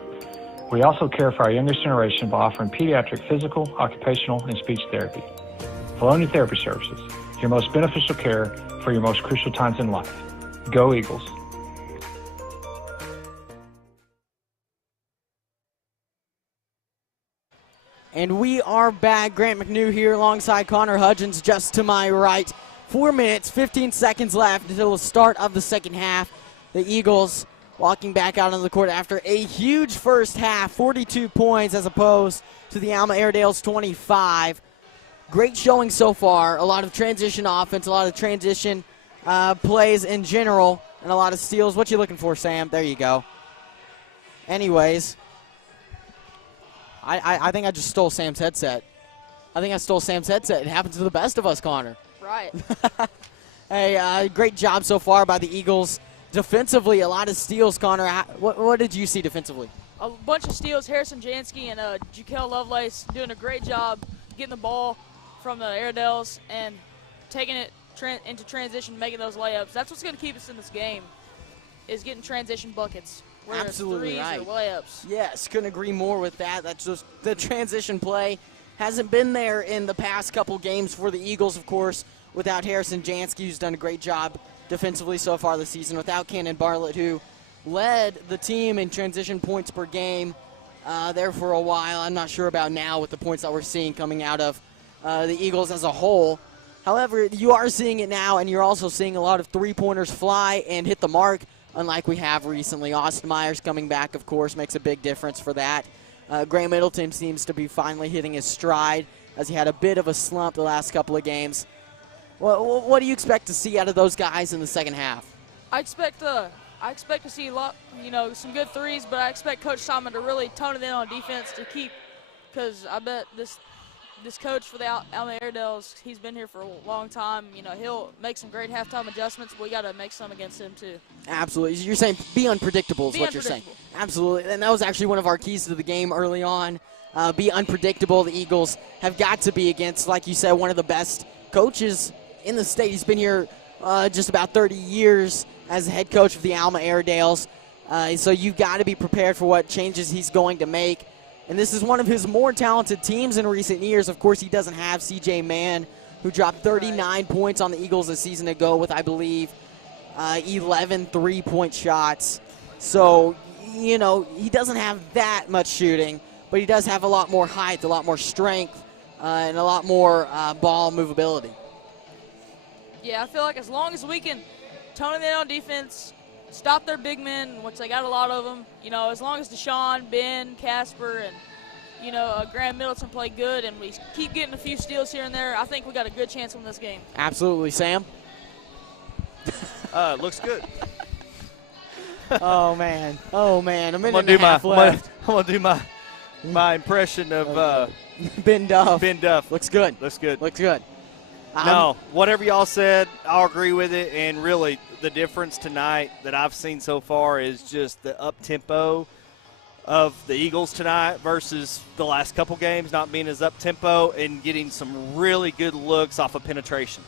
We also care for our youngest generation by offering pediatric physical, occupational, and speech therapy. Vilonia Therapy Services, your most beneficial care for your most crucial times in life. Go Eagles! And we are back. Grant McNew here alongside Connor Hudgens just to my right. 4 minutes, 15 seconds left until the start of the second half. The Eagles walking back out on the court after a huge first half, 42 points as opposed to the Alma Airedales 25. Great showing so far. A lot of transition offense, a lot of transition plays in general, and a lot of steals. What you looking for, Sam? There you go. Anyways, I think I just stole Sam's headset. It happens to the best of us, Connor. Right. Hey, great job so far by the Eagles. Defensively, a lot of steals, Connor. What did you see defensively? A bunch of steals. Harrison Jansky and Jaquel Lovelace doing a great job getting the ball from the Airedales and taking it into transition, making those layups. That's what's going to keep us in this game, is getting transition buckets. Absolutely right. Or layups. Yes, couldn't agree more with that. That's just the transition play hasn't been there in the past couple games for the Eagles, of course, without Harrison Jansky, who's done a great job defensively so far this season, without Cannon Bartlett, who led the team in transition points per game there for a while. I'm not sure about now with the points that we're seeing coming out of the Eagles as a whole. However, you are seeing it now, and you're also seeing a lot of three-pointers fly and hit the mark, unlike we have recently. Austin Myers coming back, of course, makes a big difference for that. Gray Middleton seems to be finally hitting his stride, as he had a bit of a slump the last couple of games. What do you expect to see out of those guys in the second half? I expect to see a lot, some good threes, but I expect Coach Simon to really tone it in on defense to keep, because I bet this coach for the Alma Airedales, he's been here for a long time. He'll make some great halftime adjustments, but we got to make some against him too. Absolutely. You're saying be unpredictable is what you're saying. Absolutely. And that was actually one of our keys to the game early on. Be unpredictable. The Eagles have got to be against, like you said, one of the best coaches in the state. He's been here just about 30 years as the head coach of the Alma Airedales. So you've got to be prepared for what changes he's going to make. And this is one of his more talented teams in recent years. Of course, he doesn't have C.J. Mann, who dropped 39 points on the Eagles a season ago with, I believe, 11 three-point shots. So, he doesn't have that much shooting, but he does have a lot more height, a lot more strength, and a lot more ball movability. Yeah, I feel like as long as we can tone it in on defense, stop their big men, which they got a lot of them. As long as Deshaun, Ben, Casper, and Graham Middleton play good, and we keep getting a few steals here and there, I think we got a good chance to win this game. Absolutely, Sam. Looks good. Oh man, a minute and a half left. I'm gonna do my impression of Ben Duff. Ben Duff. Looks good. Looks good. Looks good. No, whatever y'all said, I'll agree with it. And really, the difference tonight that I've seen so far is just the up-tempo of the Eagles tonight versus the last couple games not being as up-tempo and getting some really good looks off of penetration.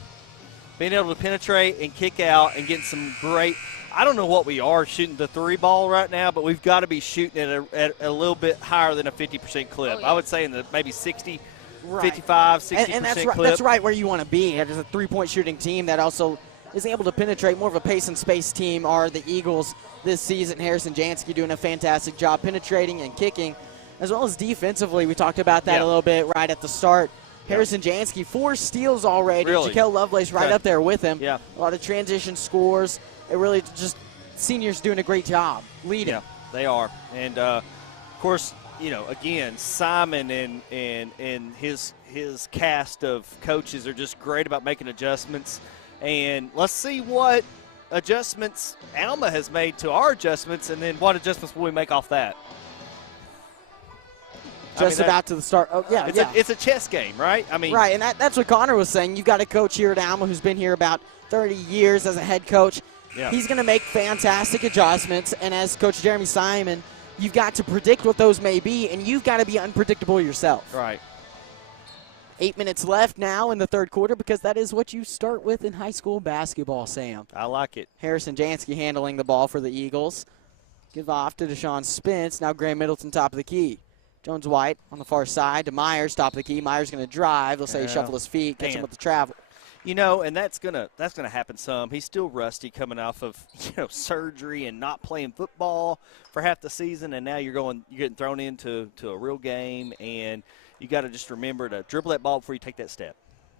Being able to penetrate and kick out and getting some great – I don't know what we are shooting the three ball right now, but we've got to be shooting at a little bit higher than a 50% clip. Oh, yeah. I would say in the maybe 60 – Right. 55, 60% and that's clip. That's right where you want to be. As a three-point shooting team that also is able to penetrate. More of a pace and space team are the Eagles this season. Harrison Jansky doing a fantastic job penetrating and kicking, as well as defensively. We talked about that a little bit right at the start. Harrison Jansky, 4 steals already. Really? Jaquel Lovelace right up there with him. Yeah. A lot of transition scores. It really just seniors doing a great job leading. Yeah, they are. And, of course, again, Simon and his cast of coaches are just great about making adjustments. And let's see what adjustments Alma has made to our adjustments, and then what adjustments will we make off that. Just about to the start. Oh, yeah, It's a chess game, right? I mean, right, and that's what Connor was saying. You've got a coach here at Alma who's been here about 30 years as a head coach. Yeah. He's going to make fantastic adjustments, and as Coach Jeremy Simon, you've got to predict what those may be, and you've got to be unpredictable yourself. Right. 8 minutes left now in the third quarter because that is what you start with in high school basketball, Sam. I like it. Harrison Jansky handling the ball for the Eagles. Give off to Deshaun Spence. Now Graham Middleton top of the key. Jones White on the far side to Myers, top of the key. Myers going to drive. They'll say shuffle his feet, catch him with the travel. You know, and that's gonna happen some. He's still rusty coming off of surgery and not playing football for half the season, and now you're getting thrown into a real game, and you got to just remember to dribble that ball before you take that step.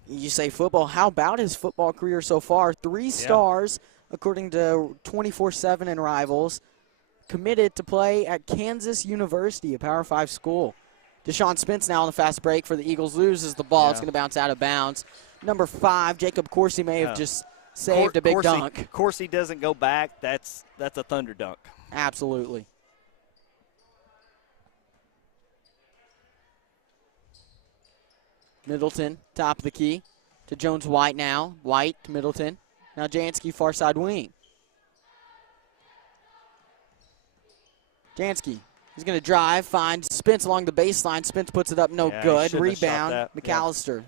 You say football. How about his football career so far? 3 stars, according to 24/7 and Rivals. Committed to play at Kansas University, a Power 5 school. Deshaun Spence now on the fast break for the Eagles. Loses the ball. It's going to bounce out of bounds. Number 5, Jacob Coursey may have just saved a big dunk. Coursey doesn't go back. That's a thunder dunk. Absolutely. Middleton, top of the key to Jones White now. White to Middleton. Now Jansky, far side wing. Jansky, he's going to drive, find Spence along the baseline. Spence puts it up, no good. Rebound, McAllister.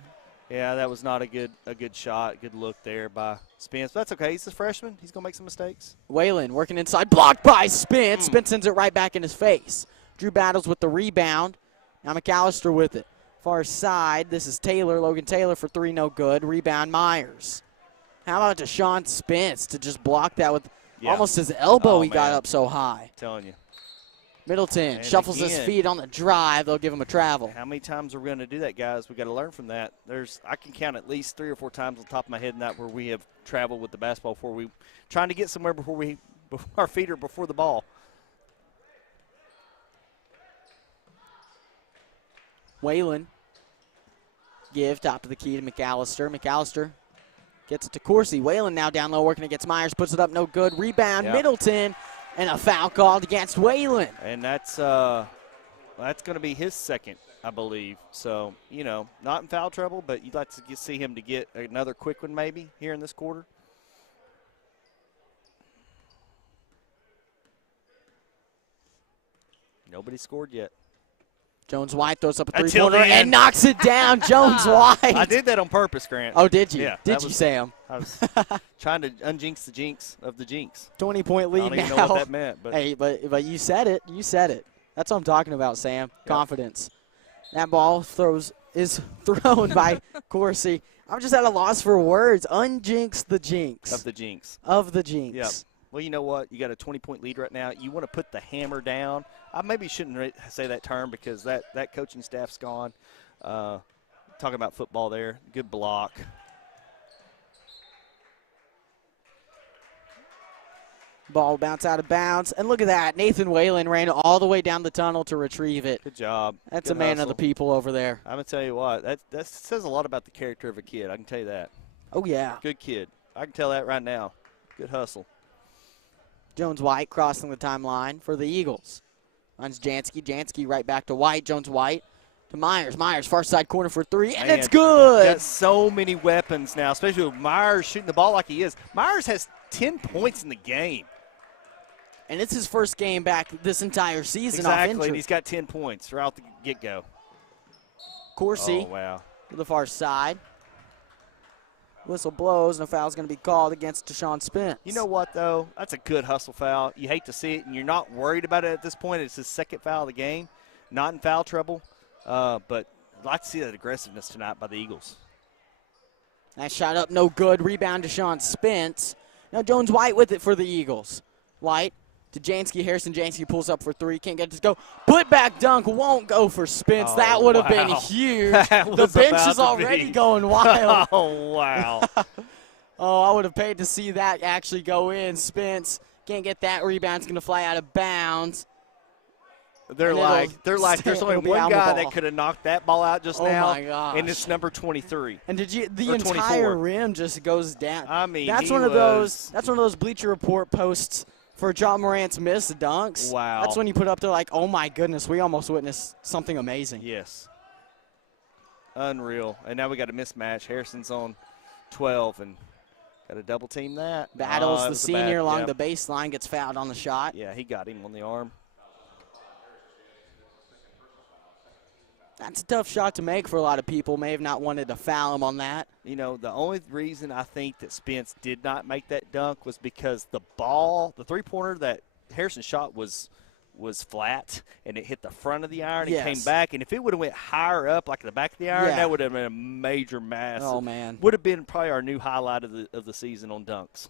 Yeah, that was not a good shot. Good look there by Spence. But that's okay. He's a freshman. He's going to make some mistakes. Whalen working inside, blocked by Spence. Spence sends it right back in his face. Drew Battles with the rebound. Now McAllister with it. Far side, this is Taylor, Logan Taylor for 3, no good. Rebound, Myers. How about Deshaun Spence to just block that with almost his elbow? He got up so high. I'm telling you. Middleton and shuffles his feet on the drive. They'll give him a travel. How many times are we going to do that, guys? We got to learn from that. I can count at least 3 or 4 times on top of my head not where we have traveled with the basketball before we trying to get somewhere before our feet are before the ball. Whalen give top of the key to McAllister. McAllister gets it to Coursey. Whalen now down low working against Myers. Puts it up, no good. Rebound, Middleton. And a foul called against Whalen. And that's going to be his second, I believe. So, not in foul trouble, but you'd like to see him to get another quick one maybe here in this quarter. Nobody scored yet. Jones White throws up a three-pointer and knocks it down. Jones White. I did that on purpose, Grant. Oh, did you? Yeah. Did you, Sam? I was trying to unjinx the jinx of the jinx. 20-point lead now. I don't even know what that meant. But. Hey, but you said it. You said it. That's what I'm talking about, Sam. Yep. Confidence. That ball is thrown by Coursey. I'm just at a loss for words. Unjinx the jinx. Of the jinx. Of the jinx. Yep. Well, you know what? You got a 20-point lead right now. You want to put the hammer down. I maybe shouldn't say that term because that coaching staff's gone. Talking about football there. Good block. Ball bounce out of bounds. And look at that. Nathan Whalen ran all the way down the tunnel to retrieve it. Good job. That's Good a man hustle. of the people over there. I'm going to tell you what. That says a lot about the character of a kid. I can tell you that. Oh, yeah. Good kid. I can tell that right now. Good hustle. Jones White crossing the timeline for the Eagles. Finds Jansky. Jansky right back to White. Jones White to Myers. Myers far side corner for 3, and it's good. Got so many weapons now, especially with Myers shooting the ball like he is. Myers has 10 points in the game. And it's his first game back this entire season off injury. And he's got 10 points right off the get-go. Coursey to the far side. Whistle blows, and a foul's going to be called against Deshaun Spence. You know what, though? That's a good hustle foul. You hate to see it, and you're not worried about it at this point. It's his second foul of the game, not in foul trouble. But I'd like to see that aggressiveness tonight by the Eagles. That shot up, no good. Rebound, Deshaun Spence. Now Jones White with it for the Eagles. White to Jansky. Harrison Jansky pulls up for 3. Can't get it to go. Put back dunk won't go for Spence. Oh, that would have been huge. The bench is already going wild. Oh, wow. I would have paid to see that actually go in. Spence can't get that rebound. It's going to fly out of bounds. They're like, there's only one guy that could have knocked that ball out just now. Oh my gosh! And it's number 23. And the 24. entire rim just goes down. I mean, that's one of those Bleacher Report posts for John Morant's missed dunks. Wow. That's when you put up there like, oh my goodness, we almost witnessed something amazing. Yes. Unreal. And now we got a mismatch. Harrison's on 12 and got to double team that. Battles the senior along the baseline, gets fouled on the shot. Yeah, he got him on the arm. That's a tough shot to make for a lot of people. May have not wanted to foul him on that. You know, the only reason I think that Spence did not make that dunk was because the ball, the three-pointer that Harrison shot was flat, and it hit the front of the iron and came back. And if it would have went higher up, like the back of the iron, that would have been a major mass. Oh, man. Would have been probably our new highlight of the season on dunks.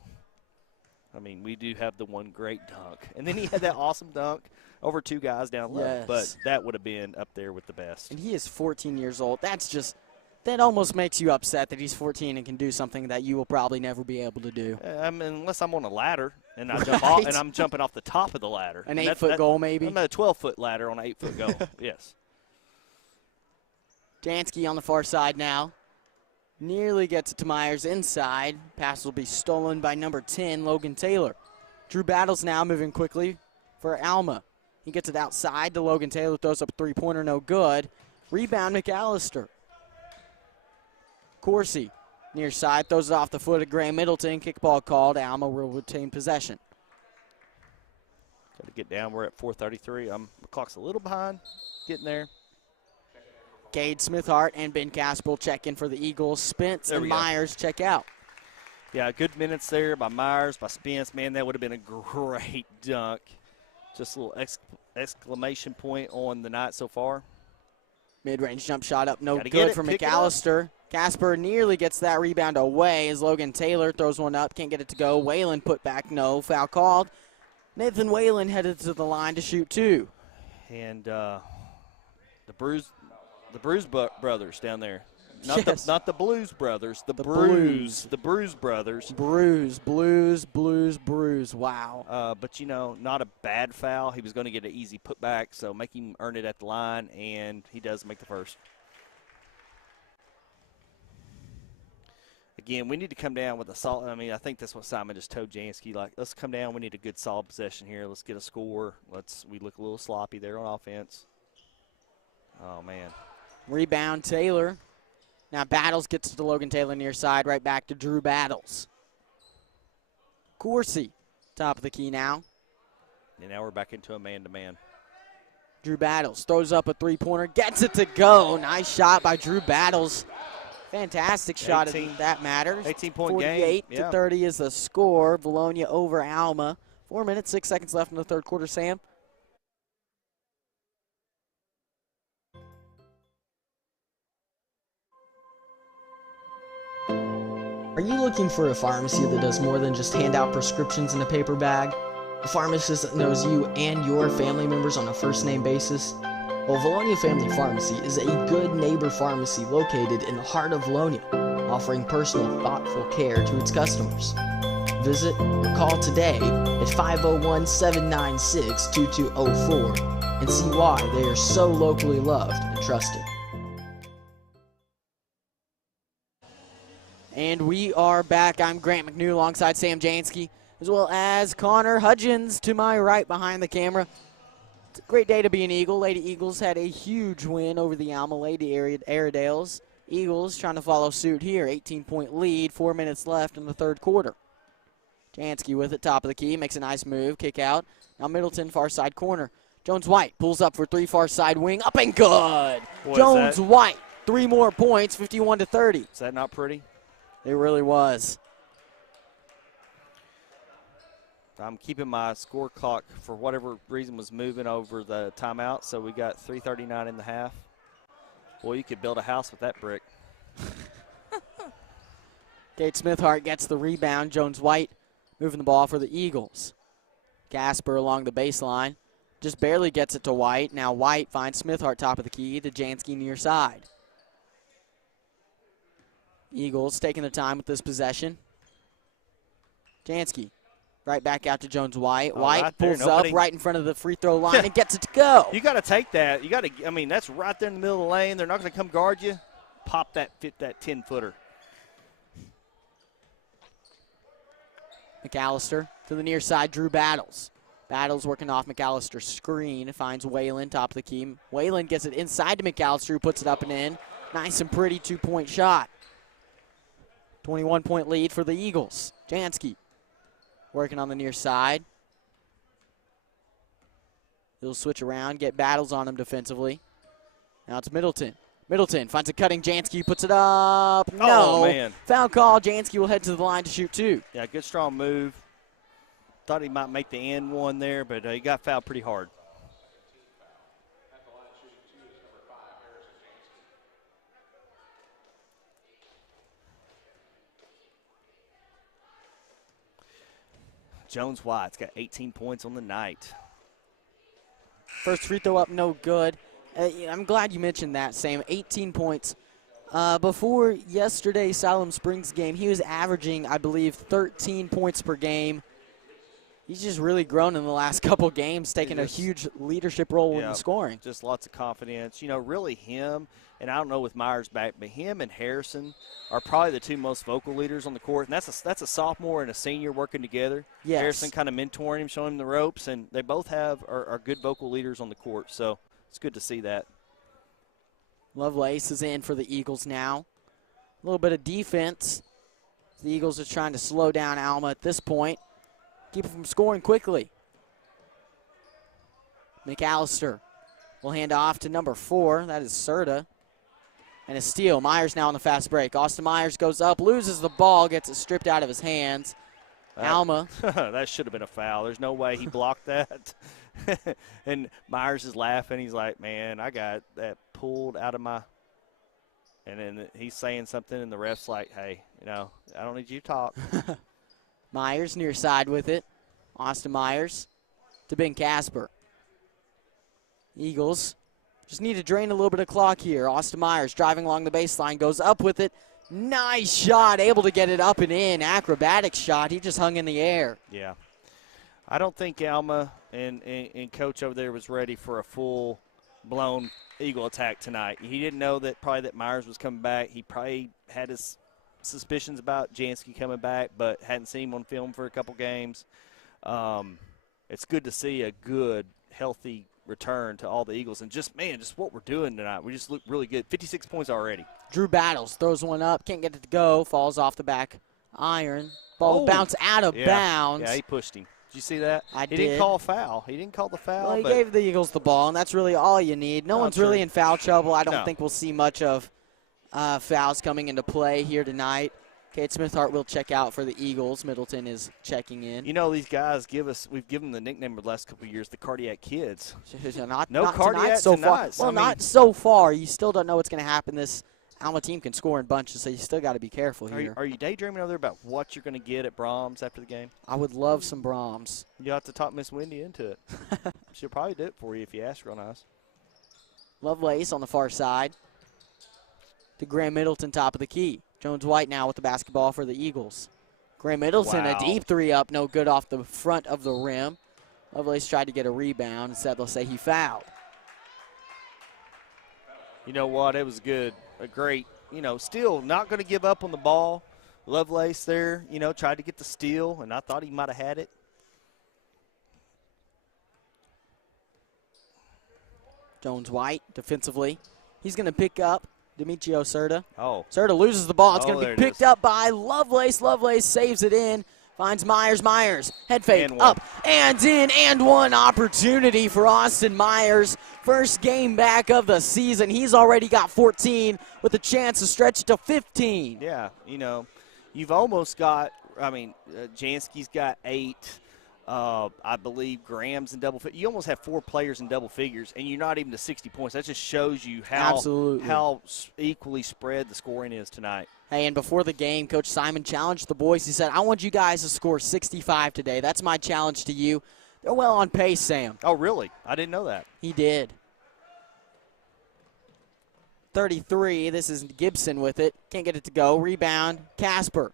I mean, we do have the one great dunk. And then he had that awesome dunk over two guys down low. Yes. But that would have been up there with the best. And he is 14 years old. That almost makes you upset that he's 14 and can do something that you will probably never be able to do. I mean, unless I'm on a ladder and I jump off, and I'm jumping off the top of the ladder. An 8-foot goal, maybe? I'm at a 12-foot ladder on an 8-foot goal, yes. Jansky on the far side now. Nearly gets it to Myers inside. Pass will be stolen by number 10, Logan Taylor. Drew Battles now moving quickly for Alma. He gets it outside to Logan Taylor, throws up a three-pointer, no good. Rebound, McAllister. Coursey, near side, throws it off the foot of Gray Middleton. Kickball called. Alma will retain possession. Got to get down. We're at 4:33. The clock's a little behind. Getting there. Cade Smithhart and Ben Casper check in for the Eagles. Spence and Myers check out. Yeah, good minutes there by Myers, by Spence. Man, that would have been a great dunk. Just a little exclamation point on the night so far. Mid-range jump shot up, no good for McAllister. Casper nearly gets that rebound away as Logan Taylor throws one up, can't get it to go. Whalen put back, no. Foul called. Nathan Whalen headed to the line to shoot two. And the Bruise brothers down there. Not the Blues brothers, the Bruise brothers. Bruise. Wow. But, you know, not a bad foul. He was going to get an easy putback, so make him earn it at the line, and he does make the first. Again, we need to come down with a solid. I mean, I think that's what Simon just told Jansky. Like, let's come down. We need a good solid possession here. Let's get a score. We look a little sloppy there on offense. Oh, man. Rebound, Taylor. Now Battles gets to the Logan Taylor near side, right back to Drew Battles. Coursey, top of the key now. And now we're back into a man-to-man. Drew Battles throws up a three-pointer, gets it to go. Nice shot by Drew Battles. Fantastic shot, if that matters. 18-point game. 48-30 is the score. Vilonia over Alma. 4 minutes, 6 seconds left in the third quarter, Sam. Are you looking for a pharmacy that does more than just hand out prescriptions in a paper bag? A pharmacist that knows you and your family members on a first-name basis? Well, Vilonia Family Pharmacy is a good neighbor pharmacy located in the heart of Vilonia, offering personal, thoughtful care to its customers. Visit or call today at 501-796-2204 and see why they are so locally loved and trusted. And we are back. I'm Grant McNew alongside Sam Jansky, as well as Connor Hudgens to my right behind the camera. It's a great day to be an Eagle. Lady Eagles had a huge win over the Alma Lady Airedales. Eagles trying to follow suit here. 18-point lead, 4 minutes left in the third quarter. Jansky with it, top of the key, makes a nice move, kick out. Now Middleton, far side corner. Jones-White pulls up for three, far side wing, up and good. Jones-White, 3 more points, 51-30. Is that not pretty? It really was. I'm keeping my score clock, for whatever reason, was moving over the timeout, so we got 3:39 in the half. Boy, you could build a house with that brick. Kate Smithhart gets the rebound. Jones-White moving the ball for the Eagles. Gasper along the baseline. Just barely gets it to White. Now White finds Smithhart top of the key to Jansky near side. Eagles taking their time with this possession. Jansky Right back out to Jones White. Oh, White right there, pulls up right in front of the free throw line and gets it to go. You got to take that. You got to. I mean, that's right there in the middle of the lane. They're not going to come guard you. Pop that 10-footer. McAllister to the near side. Drew Battles. Battles working off McAllister's screen. Finds Whalen, top of the key. Whalen gets it inside to McAllister, who puts it up and in. Nice and pretty 2-point shot. 21-point lead for the Eagles. Jansky working on the near side. He'll switch around, get Battles on him defensively. Now it's Middleton. Middleton finds a cutting. Jansky puts it up. No. Oh, man. Foul call. Jansky will head to the line to shoot 2. Yeah, good strong move. Thought he might make the end one there, but he got fouled pretty hard. Jones White's got 18 points on the night. First free throw up, no good. I'm glad you mentioned that, Sam. 18 points. Before yesterday's Siloam Springs game, he was averaging, I believe, 13 points per game. He's just really grown in the last couple games, taking a huge leadership role in the scoring. Just lots of confidence. You know, really him, and I don't know with Myers back, but him and Harrison are probably the two most vocal leaders on the court. And that's a sophomore and a senior working together. Yes. Harrison kind of mentoring him, showing him the ropes, and they both are good vocal leaders on the court. So it's good to see that. Lovelace is in for the Eagles now. A little bit of defense. The Eagles are trying to slow down Alma at this point. Keep him from scoring quickly. McAllister will hand off to number 4. That is Serta. And a steal. Myers now on the fast break. Austin Myers goes up, loses the ball, gets it stripped out of his hands. Alma. That should have been a foul. There's no way he blocked that. And Myers is laughing. He's like, man, I got that pulled out of my – and then he's saying something, and the ref's like, hey, you know, I don't need you to talk. Myers near side with it. Austin Myers to Ben Casper. Eagles just need to drain a little bit of clock here. Austin Myers driving along the baseline, goes up with it. Nice shot, able to get it up and in. Acrobatic shot. He just hung in the air. Yeah. I don't think Alma and Coach over there was ready for a full-blown Eagle attack tonight. He didn't know that Myers was coming back. He probably had his suspicions about Jansky coming back, but hadn't seen him on film for a couple games. It's good to see a good, healthy return to all the Eagles. And just what we're doing tonight, we just look really good. 56 points already. Drew Battles throws one up, can't get it to go, falls off the back iron. Ball bounce out of bounds. Yeah, he pushed him. Did you see that? I did. He didn't call a foul. He didn't call the foul. Well, he gave the Eagles the ball, and that's really all you need. No one's really in foul trouble. I don't think we'll see much of fouls coming into play here tonight. Kate Smithhart will check out for the Eagles. Middleton is checking in. You know, these guys we've given them the nickname of the last couple of years, the Cardiac Kids. not cardiac so tonight. far. Well, not so far. You still don't know what's going to happen. This Alma team can score in bunches, so you still got to be careful here. Are you daydreaming over there about what you're going to get at Brahms after the game? I would love some Brahms. You'll have to talk Miss Wendy into it. She'll probably do it for you if you ask real nice. Lovelace on the far side. To Graham Middleton, top of the key. Jones White now with the basketball for the Eagles. Graham Middleton, a deep three up, no good off the front of the rim. Lovelace tried to get a rebound. Instead, they'll say he fouled. You know what? It was good. A great, still not going to give up on the ball. Lovelace there, tried to get the steal, and I thought he might have had it. Jones White defensively. He's going to pick up Demetrio Serta. Oh. Serta loses the ball. It's going to be picked up by Lovelace. Lovelace saves it in. Finds Myers. Myers, head fake, up and in, and one opportunity for Austin Myers. First game back of the season. He's already got 14 with a chance to stretch to 15. Yeah, you've almost got, Jansky's got 8. I believe Graham's in double figures. You almost have 4 players in double figures, and you're not even to 60 points. That just shows you how equally spread the scoring is tonight. Hey, and before the game, Coach Simon challenged the boys. He said, I want you guys to score 65 today. That's my challenge to you. They're well on pace, Sam. Oh, really? I didn't know that. He did. 33. This is Gibson with it. Can't get it to go. Rebound. Casper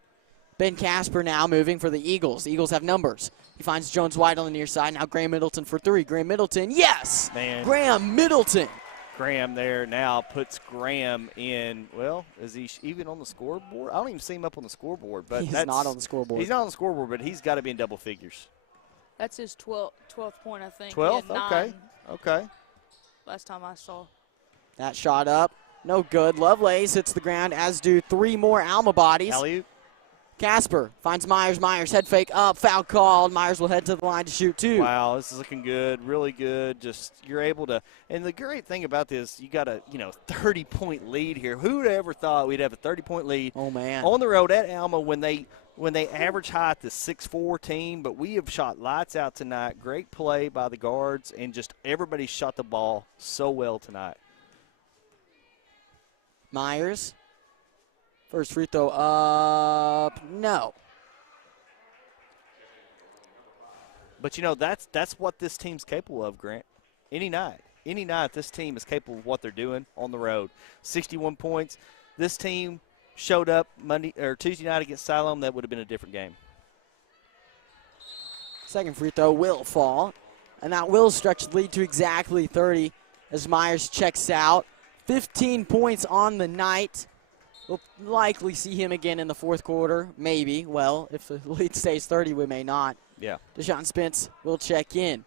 Ben Casper now moving for the Eagles. The Eagles have numbers. He finds Jones White on the near side. Now Graham Middleton for three. Graham Middleton, yes! Man. Graham Middleton. Graham there now puts Graham in, well, is he even on the scoreboard? I don't even see him up on the scoreboard. But He's not on the scoreboard. He's not on the scoreboard, but he's got to be in double figures. That's his 12th point, I think. 12th? Okay. Okay. Last time I saw. That shot up, no good. Lovelace hits the ground, as do three more Alma bodies. Alley-oop. Casper finds Myers. Myers head fake up, foul called. Myers will head to the line to shoot two. Wow, this is looking good, really good. Just you're able to, and the great thing about this, you got a 30-point lead here. Who would have ever thought we'd have a 30-point lead? Oh man, on the road at Alma when they average high at the 6'4" team, but we have shot lights out tonight. Great play by the guards, and just everybody shot the ball so well tonight. Myers. First free throw up, no. But, that's what this team's capable of, Grant. Any night, this team is capable of what they're doing on the road. 61 points. This team showed up Tuesday night against Siloam. That would have been a different game. Second free throw will fall, and that will stretch the lead to exactly 30 as Myers checks out. 15 points on the night. We'll likely see him again in the fourth quarter, maybe. Well, if the lead stays 30, we may not. Yeah. Deshaun Spence will check in.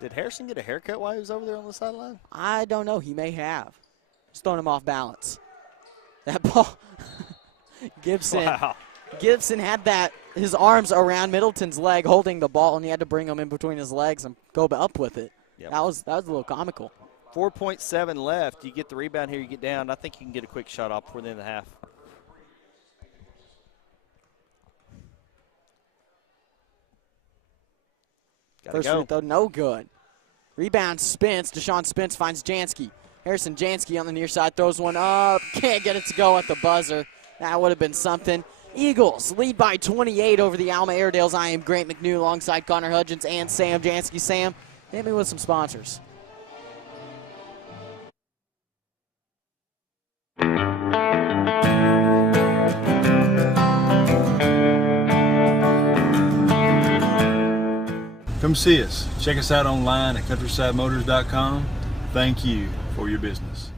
Did Harrison get a haircut while he was over there on the sideline? I don't know. He may have. Just throwing him off balance. That ball, Gibson. Wow. Gibson had his arms around Middleton's leg holding the ball, and he had to bring him in between his legs and go up with it. Yep. That was a little comical. 4.7 left. You get the rebound here, you get down. I think you can get a quick shot off before the end of the half. First free throw, no good. Rebound, Spence. Deshaun Spence finds Jansky. Harrison Jansky on the near side throws one up. Can't get it to go at the buzzer. That would have been something. Eagles lead by 28 over the Alma Airedales. I am Grant McNew alongside Connor Hudgens and Sam Jansky. Sam, hit me with some sponsors. Come see us. Check us out online at countrysidemotors.com. Thank you for your business.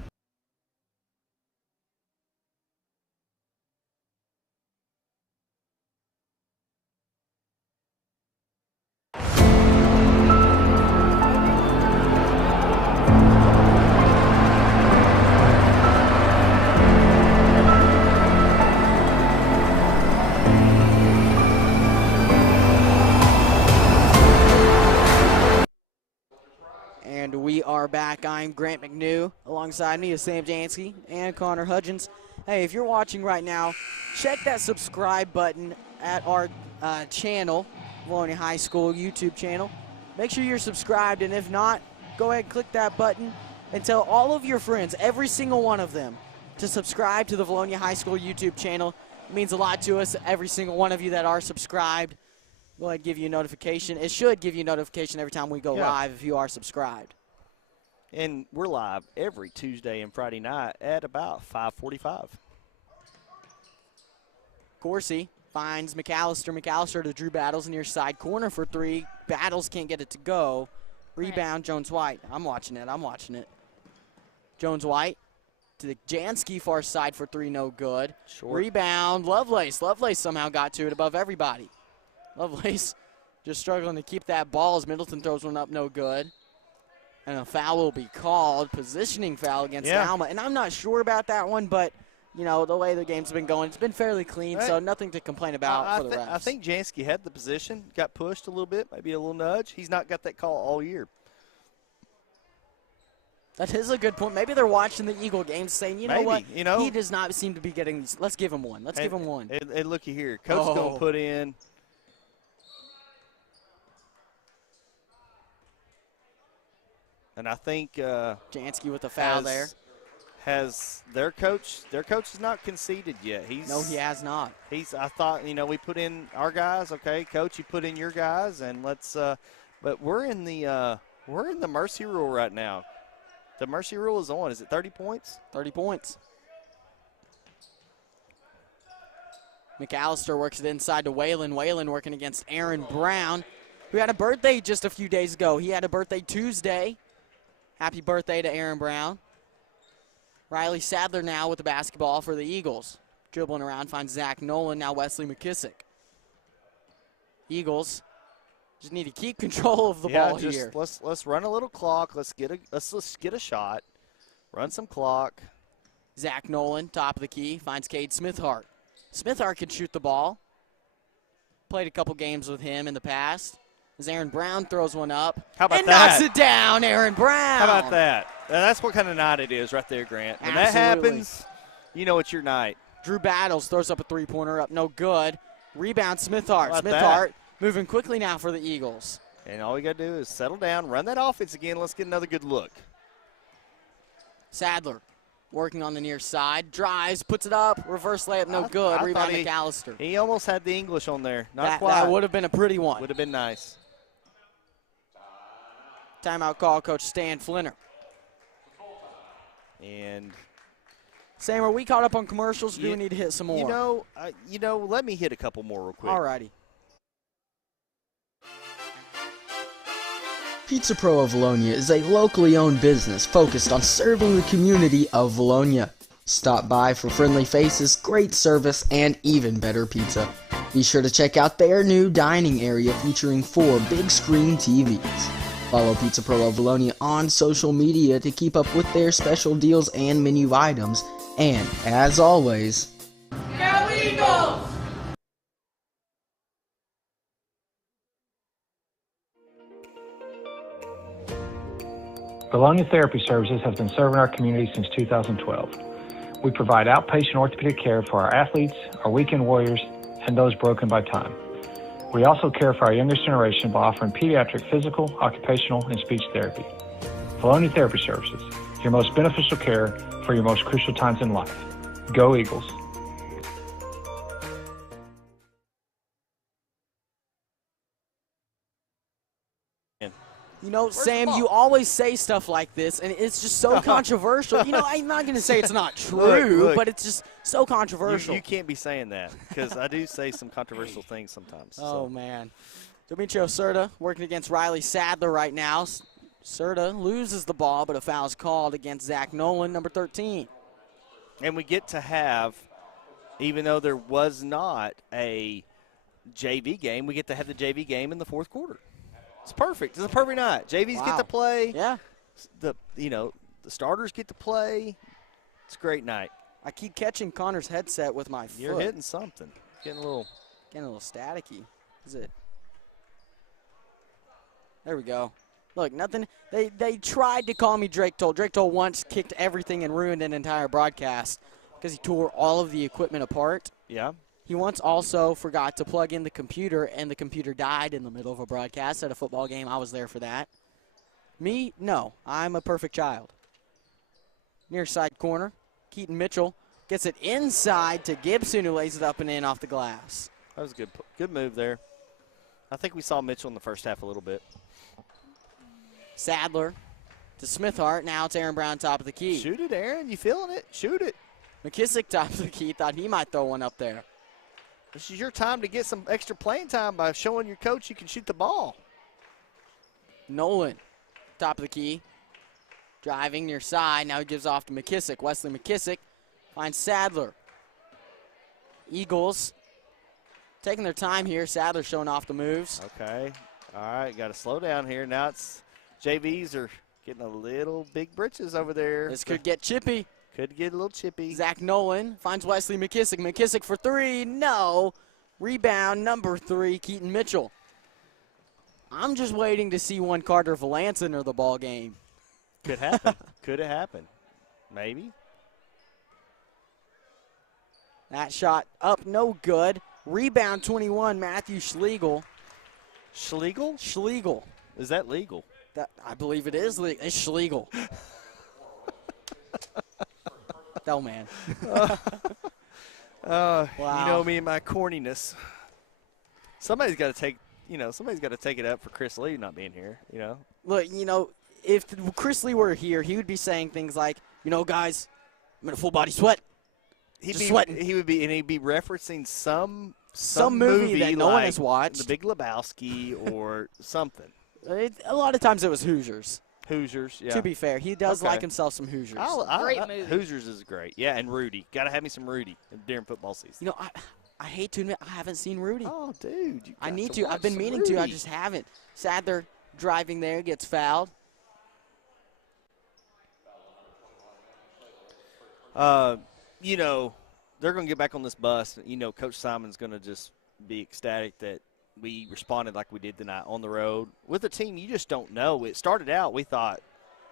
And we are back. I'm Grant McNew. Alongside me is Sam Jansky and Connor Hudgens. Hey, if you're watching right now, check that subscribe button at our channel, Vilonia High School YouTube channel. Make sure you're subscribed, and if not, go ahead and click that button and tell all of your friends, every single one of them, to subscribe to the Vilonia High School YouTube channel. It means a lot to us, every single one of you that are subscribed. Go ahead and give you a notification. It should give you a notification every time we go live if you are subscribed. And we're live every Tuesday and Friday night at about 5:45. Corsi finds McAllister. McAllister to Drew Battles near side corner for three. Battles can't get it to go. Rebound, Jones White. I'm watching it. Jones White to the Jansky far side for three, no good. Short. Rebound, Lovelace. Lovelace somehow got to it above everybody. Lovelace just struggling to keep that ball as Middleton throws one up, no good. And a foul will be called, positioning foul against Alma. And I'm not sure about that one, but, you know, the way the game's been going, it's been fairly clean, so nothing to complain about for the refs. I think Jansky had the position, got pushed a little bit, maybe a little nudge. He's not got that call all year. That is a good point. Maybe they're watching the Eagle games saying, you know what, you know, he does not seem to be getting these. Let's give him one. Give him one. And looky here. Coach's going to put in. And I think Jansky with the foul there. Has their coach has not conceded yet. No, he has not. I thought, you know, we put in our guys, okay, coach, you put in your guys, and let's but we're in the mercy rule right now. The mercy rule is on. Is it 30 points? 30 points. McAllister works it inside to Whalen. Whalen working against Aaron Brown, who had a birthday just a few days ago. He had a birthday Tuesday. Happy birthday to Aaron Brown. Riley Sadler now with the basketball for the Eagles. Dribbling around, finds Zach Nolan, now Wesley McKissick. Eagles just need to keep control of the ball here. Let's run a little clock. Let's get a shot. Run some clock. Zach Nolan, top of the key, finds Cade Smithhart. Smithhart can shoot the ball. Played a couple games with him in the past. As Aaron Brown throws one up. How about and that? knocks it down, Aaron Brown. How about that? That's what kind of night it is right there, Grant. When that happens, you know it's your night. Drew Battles throws up a three-pointer, up no good. Rebound, Smithhart. How about Smithhart moving quickly now for the Eagles. And all you got to do is settle down, run that offense again. Let's get another good look. Sadler working on the near side. Drives, puts it up. Reverse layup, no good. Rebound, McAllister. He almost had the English on there. Not quite. That would have been a pretty one. Would have been nice. Timeout call, Coach Stan Flinner. And Sam, are we caught up on commercials or do we need to hit some more? Let me hit a couple more real quick. All righty. Pizza Pro of Vilonia is a locally owned business focused on serving the community of Vilonia. Stop by for friendly faces, great service, and even better pizza. Be sure to check out their new dining area featuring 4 big screen TVs. Follow Pizza Pro of Vilonia on social media to keep up with their special deals and menu items. And, as always, Go Eagles! Vilonia Therapy Services has been serving our community since 2012. We provide outpatient orthopedic care for our athletes, our weekend warriors, and those broken by time. We also care for our youngest generation by offering pediatric physical, occupational, and speech therapy. Vilonia Therapy Services, your most beneficial care for your most crucial times in life. Go Eagles. You know, Sam, you always say stuff like this, and it's just so controversial. You know, I'm not going to say it's not true, Look. but it's just so controversial. You can't be saying that because I do say some controversial things sometimes. Oh, man. Demetrio Serta working against Riley Sadler right now. Serta loses the ball, but a foul is called against Zach Nolan, number 13. And we get to have, even though there was not a JV game, we get to have the JV game in the fourth quarter. It's perfect. It's a perfect night. JVs get to play. Yeah. The starters get to play. It's a great night. I keep catching Connor's headset with my foot. You're hitting something. Getting a little staticky. Is it? There we go. Look, nothing. They tried to call me Drake Toll. Drake Toll once kicked everything and ruined an entire broadcast because he tore all of the equipment apart. Yeah. He once also forgot to plug in the computer, and the computer died in the middle of a broadcast at a football game. I was there for that. Me? No. I'm a perfect child. Near side corner. Keaton Mitchell gets it inside to Gibson, who lays it up and in off the glass. That was a good move there. I think we saw Mitchell in the first half a little bit. Sadler to Smithhart. Now it's Aaron Brown top of the key. Shoot it, Aaron. You feeling it? Shoot it. McKissick top of the key. Thought he might throw one up there. This is your time to get some extra playing time by showing your coach you can shoot the ball. Nolan, top of the key. Driving near side. Now he gives off to McKissick. Wesley McKissick finds Sadler. Eagles taking their time here. Sadler showing off the moves. Okay. All right, got to slow down here. Now it's JVs are getting a little big britches over there. This could get chippy. Could get a little chippy. Zach Nolan finds Wesley McKissick. McKissick for 3. No. Rebound number 3, Keaton Mitchell. I'm just waiting to see one Carter Valance enter the ball game. Could happen. Could have happened. Maybe. That shot up, no good. Rebound 21, Matthew Schlegel. Schlegel? Schlegel. Is that legal? I believe it is legal. It's Schlegel. Oh, man. Wow. You know me and my corniness. Somebody's got to take it up for Chris Lee not being here, you know. Look, if Chris Lee were here, he would be saying things like, guys, I'm in a full body sweat. sweating. He'd be referencing some movie that no one like has watched. The Big Lebowski or something. A lot of times it was Hoosiers. Hoosiers, yeah. To be fair, he does like himself some Hoosiers. Great movie. Hoosiers is great. Yeah, and Rudy. Got to have me some Rudy during football season. You know, I hate to admit I haven't seen Rudy. Oh, dude. I need to. I've been meaning to. I just haven't. Sadler driving there, gets fouled. You know, they're going to get back on this bus. You know, Coach Simon's going to just be ecstatic that we responded like we did tonight on the road. With a team you just don't know. It started out, we thought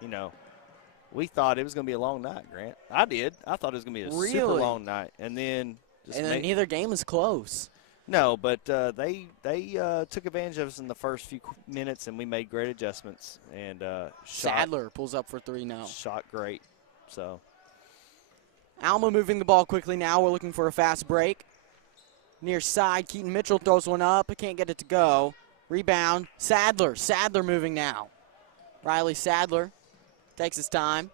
it was going to be a long night, Grant. I did. I thought it was going to be a super long night. And then neither game is close. No, but they took advantage of us in the first few minutes, and we made great adjustments. And Sadler pulls up for three now. Shot great. So Alma moving the ball quickly now. We're looking for a fast break. Near side, Keaton Mitchell throws one up. Can't get it to go. Rebound, Sadler. Sadler moving now. Riley Sadler takes his time.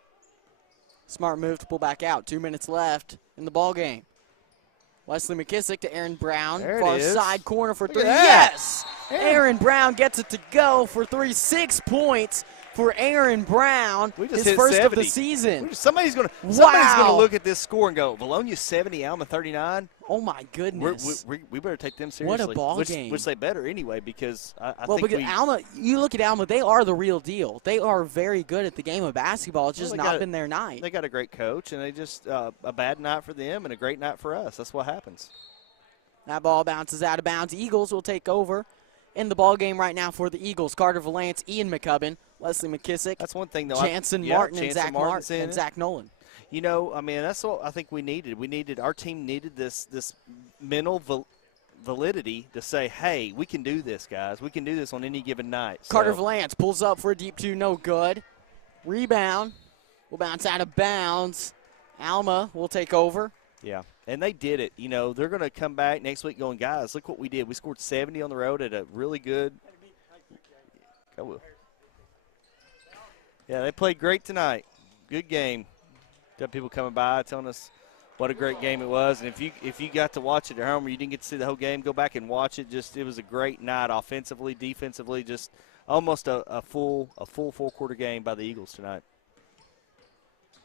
Smart move to pull back out. 2 minutes left in the ball game. Wesley McKissick to Aaron Brown. Far side corner for three. Yes! Aaron Brown gets it to go for three. 6 points for Aaron Brown. His first 70. of the season. Somebody's going to look at this score and go, Vilonia 70, Alma 39. Oh, my goodness. We better take them seriously. What a ball game. Which they better anyway, because I well, think because Alma, you look at Alma, they are the real deal. They are very good at the game of basketball. It's just not been their night. They got a great coach, and they just a bad night for them and a great night for us. That's what happens. That ball bounces out of bounds. Eagles will take over in the ball game right now for the Eagles. Carter Valance, Ian McCubbin, Wesley McKissick. That's one thing, though. Jansen Martin and Zach Martin and Zach Nolan. You know, I mean, that's what I think we needed. Our team needed this mental validity to say, hey, we can do this, guys. We can do this on any given night. Carter Valance pulls up for a deep two, no good. Rebound will bounce out of bounds. Alma will take over. Yeah, and they did it. You know, they're going to come back next week going, guys, look what we did. We scored 70 on the road at a really good Yeah, they played great tonight. Good game. Got people coming by telling us what a great game it was. And if you got to watch it at home or you didn't get to see the whole game, go back and watch it. It was a great night offensively, defensively, just almost a full four-quarter game by the Eagles tonight.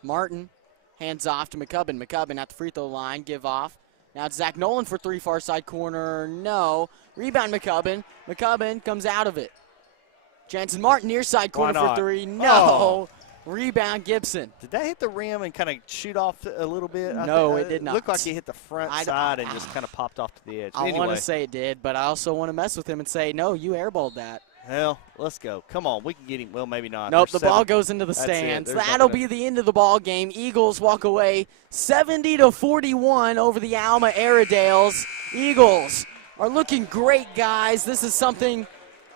Martin hands off to McCubbin. McCubbin at the free throw line, give off. Now it's Zach Nolan for three, far side corner, no. Rebound McCubbin. McCubbin comes out of it. Jansen Martin near side corner for three, no. Oh. Rebound Gibson. Did that hit the rim and kind of shoot off a little bit? No, it did not. It looked like it hit the front side and just kind of popped off to the edge. I want to say it did, but I also want to mess with him and say, no, you airballed that. Hell, let's go. Come on, we can get him. Well, maybe not. Nope, the ball goes into the stands. That'll be the end of the ball game. Eagles walk away 70-41 over the Alma Airedales. Eagles are looking great, guys. This is something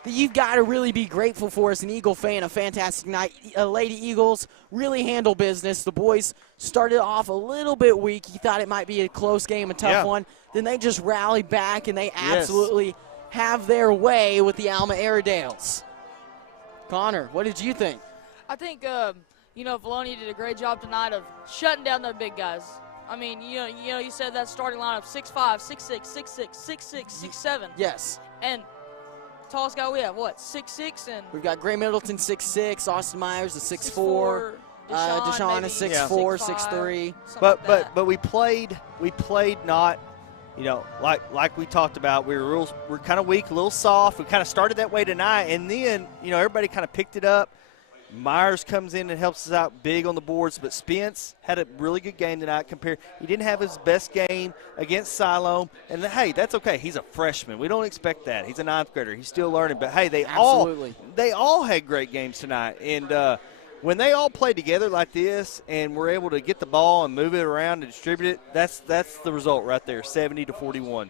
that you've got to really be grateful for as an Eagle fan. A fantastic night. Lady Eagles really handle business. The boys started off a little bit weak. You thought it might be a close game, a tough one. Then they just rallied back, and they absolutely have their way with the Alma Airedales. Connor, what did you think? I think, Vilonia did a great job tonight of shutting down their big guys. I mean, you said that starting lineup 6'5", 6'6", 6'6", 6'6", 6'7". Yes. And tallest guy we have, what, 6'6"? And we've got Gray Middleton 6'6", Austin Myers is 6'4", Deshaun is 6'4", 6'3". But we played not, like we talked about. We're kind of weak, a little soft. We kind of started that way tonight, and then everybody kind of picked it up. Myers comes in and helps us out big on the boards, but Spence had a really good game tonight. He didn't have his best game against Siloam, and hey, that's okay. He's a freshman. We don't expect that. He's a ninth grader. He's still learning. But hey, they all had great games tonight, and when they all play together like this, and we're able to get the ball and move it around and distribute it, that's the result right there, 70-41.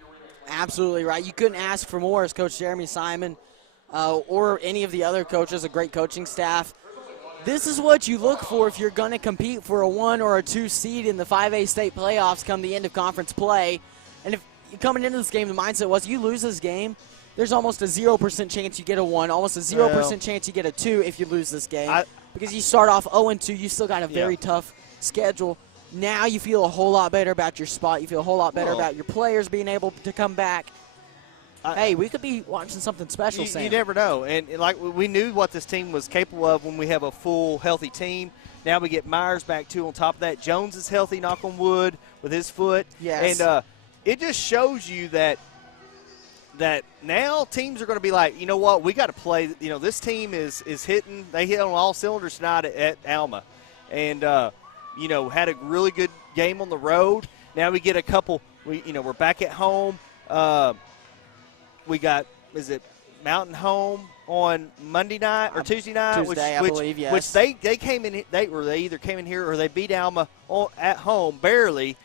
Absolutely right. You couldn't ask for more as Coach Jeremy Simon or any of the other coaches, a great coaching staff. This is what you look for if you're going to compete for a 1 or a 2 seed in the 5A state playoffs come the end of conference play. And if coming into this game, the mindset was you lose this game, there's almost a 0% chance you get a 1, almost a 0% chance you get a 2 if you lose this game. Because you start off 0-2, you still got a very tough schedule now you feel a whole lot better about your spot. You feel a whole lot better about your players being able to come back. Hey, we could be watching something special, Sam. You never know. And like we knew what this team was capable of when we have a full, healthy team. Now we get Myers back, too, on top of that. Jones is healthy, knock on wood, with his foot. Yes. And it just shows you that now teams are going to be like, you know what, we got to play. You know, this team is hitting. They hit on all cylinders tonight at Alma. And, you know, had a really good game on the road. Now we get a couple. We're back at home. We got, is it Mountain Home on Monday night or Tuesday night? Tuesday, I believe, yes. Which they came in. They either came in here or they beat Alma at home barely.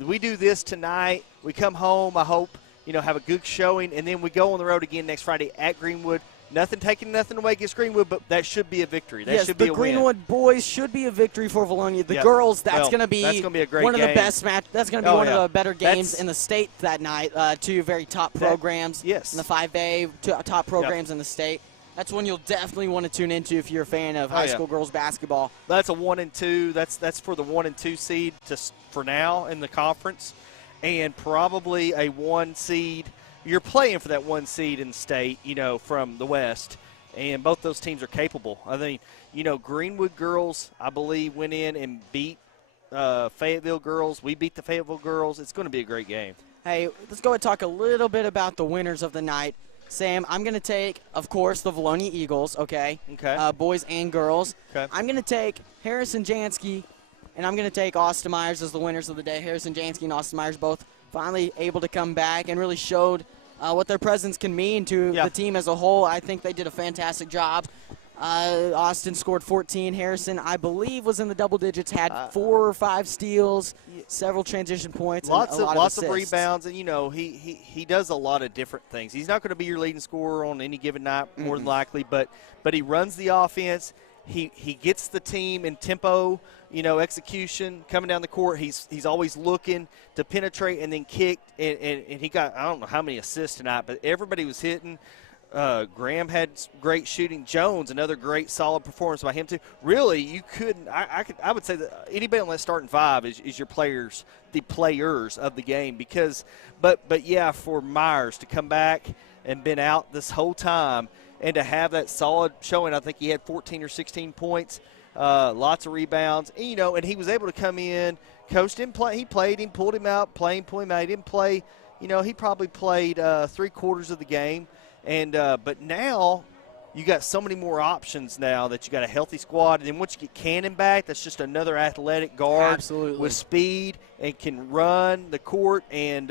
We do this tonight. We come home. I hope have a good showing, and then we go on the road again next Friday at Greenwood. Taking nothing away against Greenwood, but that should be a victory. That should be a win. The Greenwood boys should be a victory for Vilonia. The girls, that's going to be a great one of game. the best match. That's going to be one of the better games in the state that night. Two very top programs. Yes. In the 5A, top programs in the state. That's one you'll definitely want to tune into if you're a fan of high school girls basketball. That's a 1 and 2. That's for the 1 and 2 seed for now in the conference, and probably a 1 seed. You're playing for that 1 seed in the state, from the West, and both those teams are capable. I think, Greenwood girls, I believe, went in and beat Fayetteville girls. We beat the Fayetteville girls. It's going to be a great game. Hey, let's go and talk a little bit about the winners of the night. Sam, I'm going to take, of course, the Vilonia Eagles, okay? Okay. Boys and girls. Okay. I'm going to take Harrison Jansky, and I'm going to take Austin Myers as the winners of the day. Harrison Jansky and Austin Myers both finally able to come back and really showed what their presence can mean to the team as a whole. I think they did a fantastic job. Austin scored 14. Harrison, I believe, was in the double digits, had 4 or 5 steals, several transition points, lots of rebounds, and he does a lot of different things. He's not going to be your leading scorer on any given night, more than likely, but he runs the offense. He gets the team in tempo, execution, coming down the court. He's always looking to penetrate and then kick, and he got, I don't know how many assists tonight, but everybody was hitting. Graham had great shooting. Jones, another great solid performance by him too. Really, you couldn't. I would say that anybody on that starting 5 is your players, the players of the game. Because, but yeah, for Myers to come back and been out this whole time and to have that solid showing, I think he had 14 or 16 points, lots of rebounds. And he was able to come in. Coach didn't play. He played him, pulled him out, pulled him out. He didn't play. He probably played 3/4 of the game. And but now you got so many more options now that you got a healthy squad. And then once you get Cannon back, that's just another athletic guard with speed and can run the court. And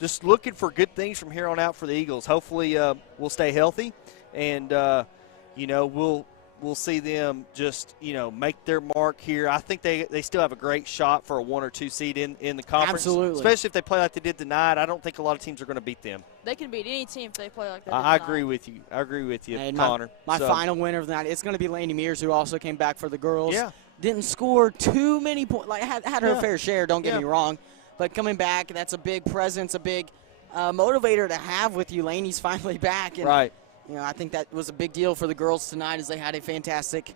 just looking for good things from here on out for the Eagles. Hopefully we'll stay healthy, and we'll see them just make their mark here. I think they still have a great shot for a 1 or 2 seed in the conference. Absolutely. Especially if they play like they did tonight. I don't think a lot of teams are going to beat them. They can beat any team if they play like that. I agree with you. And Connor. My final winner of the night, it's going to be Lainey Mears, who also came back for the girls. Yeah. Didn't score too many points. Like, had her fair share, don't get me wrong. But coming back, that's a big presence, a big motivator to have with you. Lainey's finally back. And, right. I think that was a big deal for the girls tonight as they had a fantastic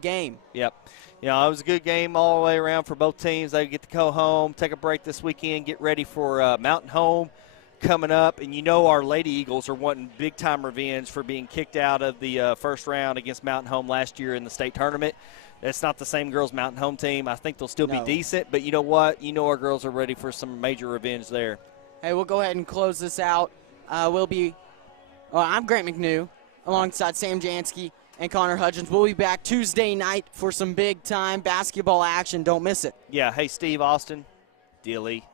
game. Yep. It was a good game all the way around for both teams. They get to go home, take a break this weekend, get ready for Mountain Home coming up. And our Lady Eagles are wanting big-time revenge for being kicked out of the first round against Mountain Home last year in the state tournament. That's not the same girls Mountain Home team. I think they'll still be decent. But you know what? Our girls are ready for some major revenge there. Hey, we'll go ahead and close this out. I'm Grant McNew alongside Sam Jansky and Connor Hudgens. We'll be back Tuesday night for some big-time basketball action. Don't miss it. Yeah. Hey, Steve Austin, dilly.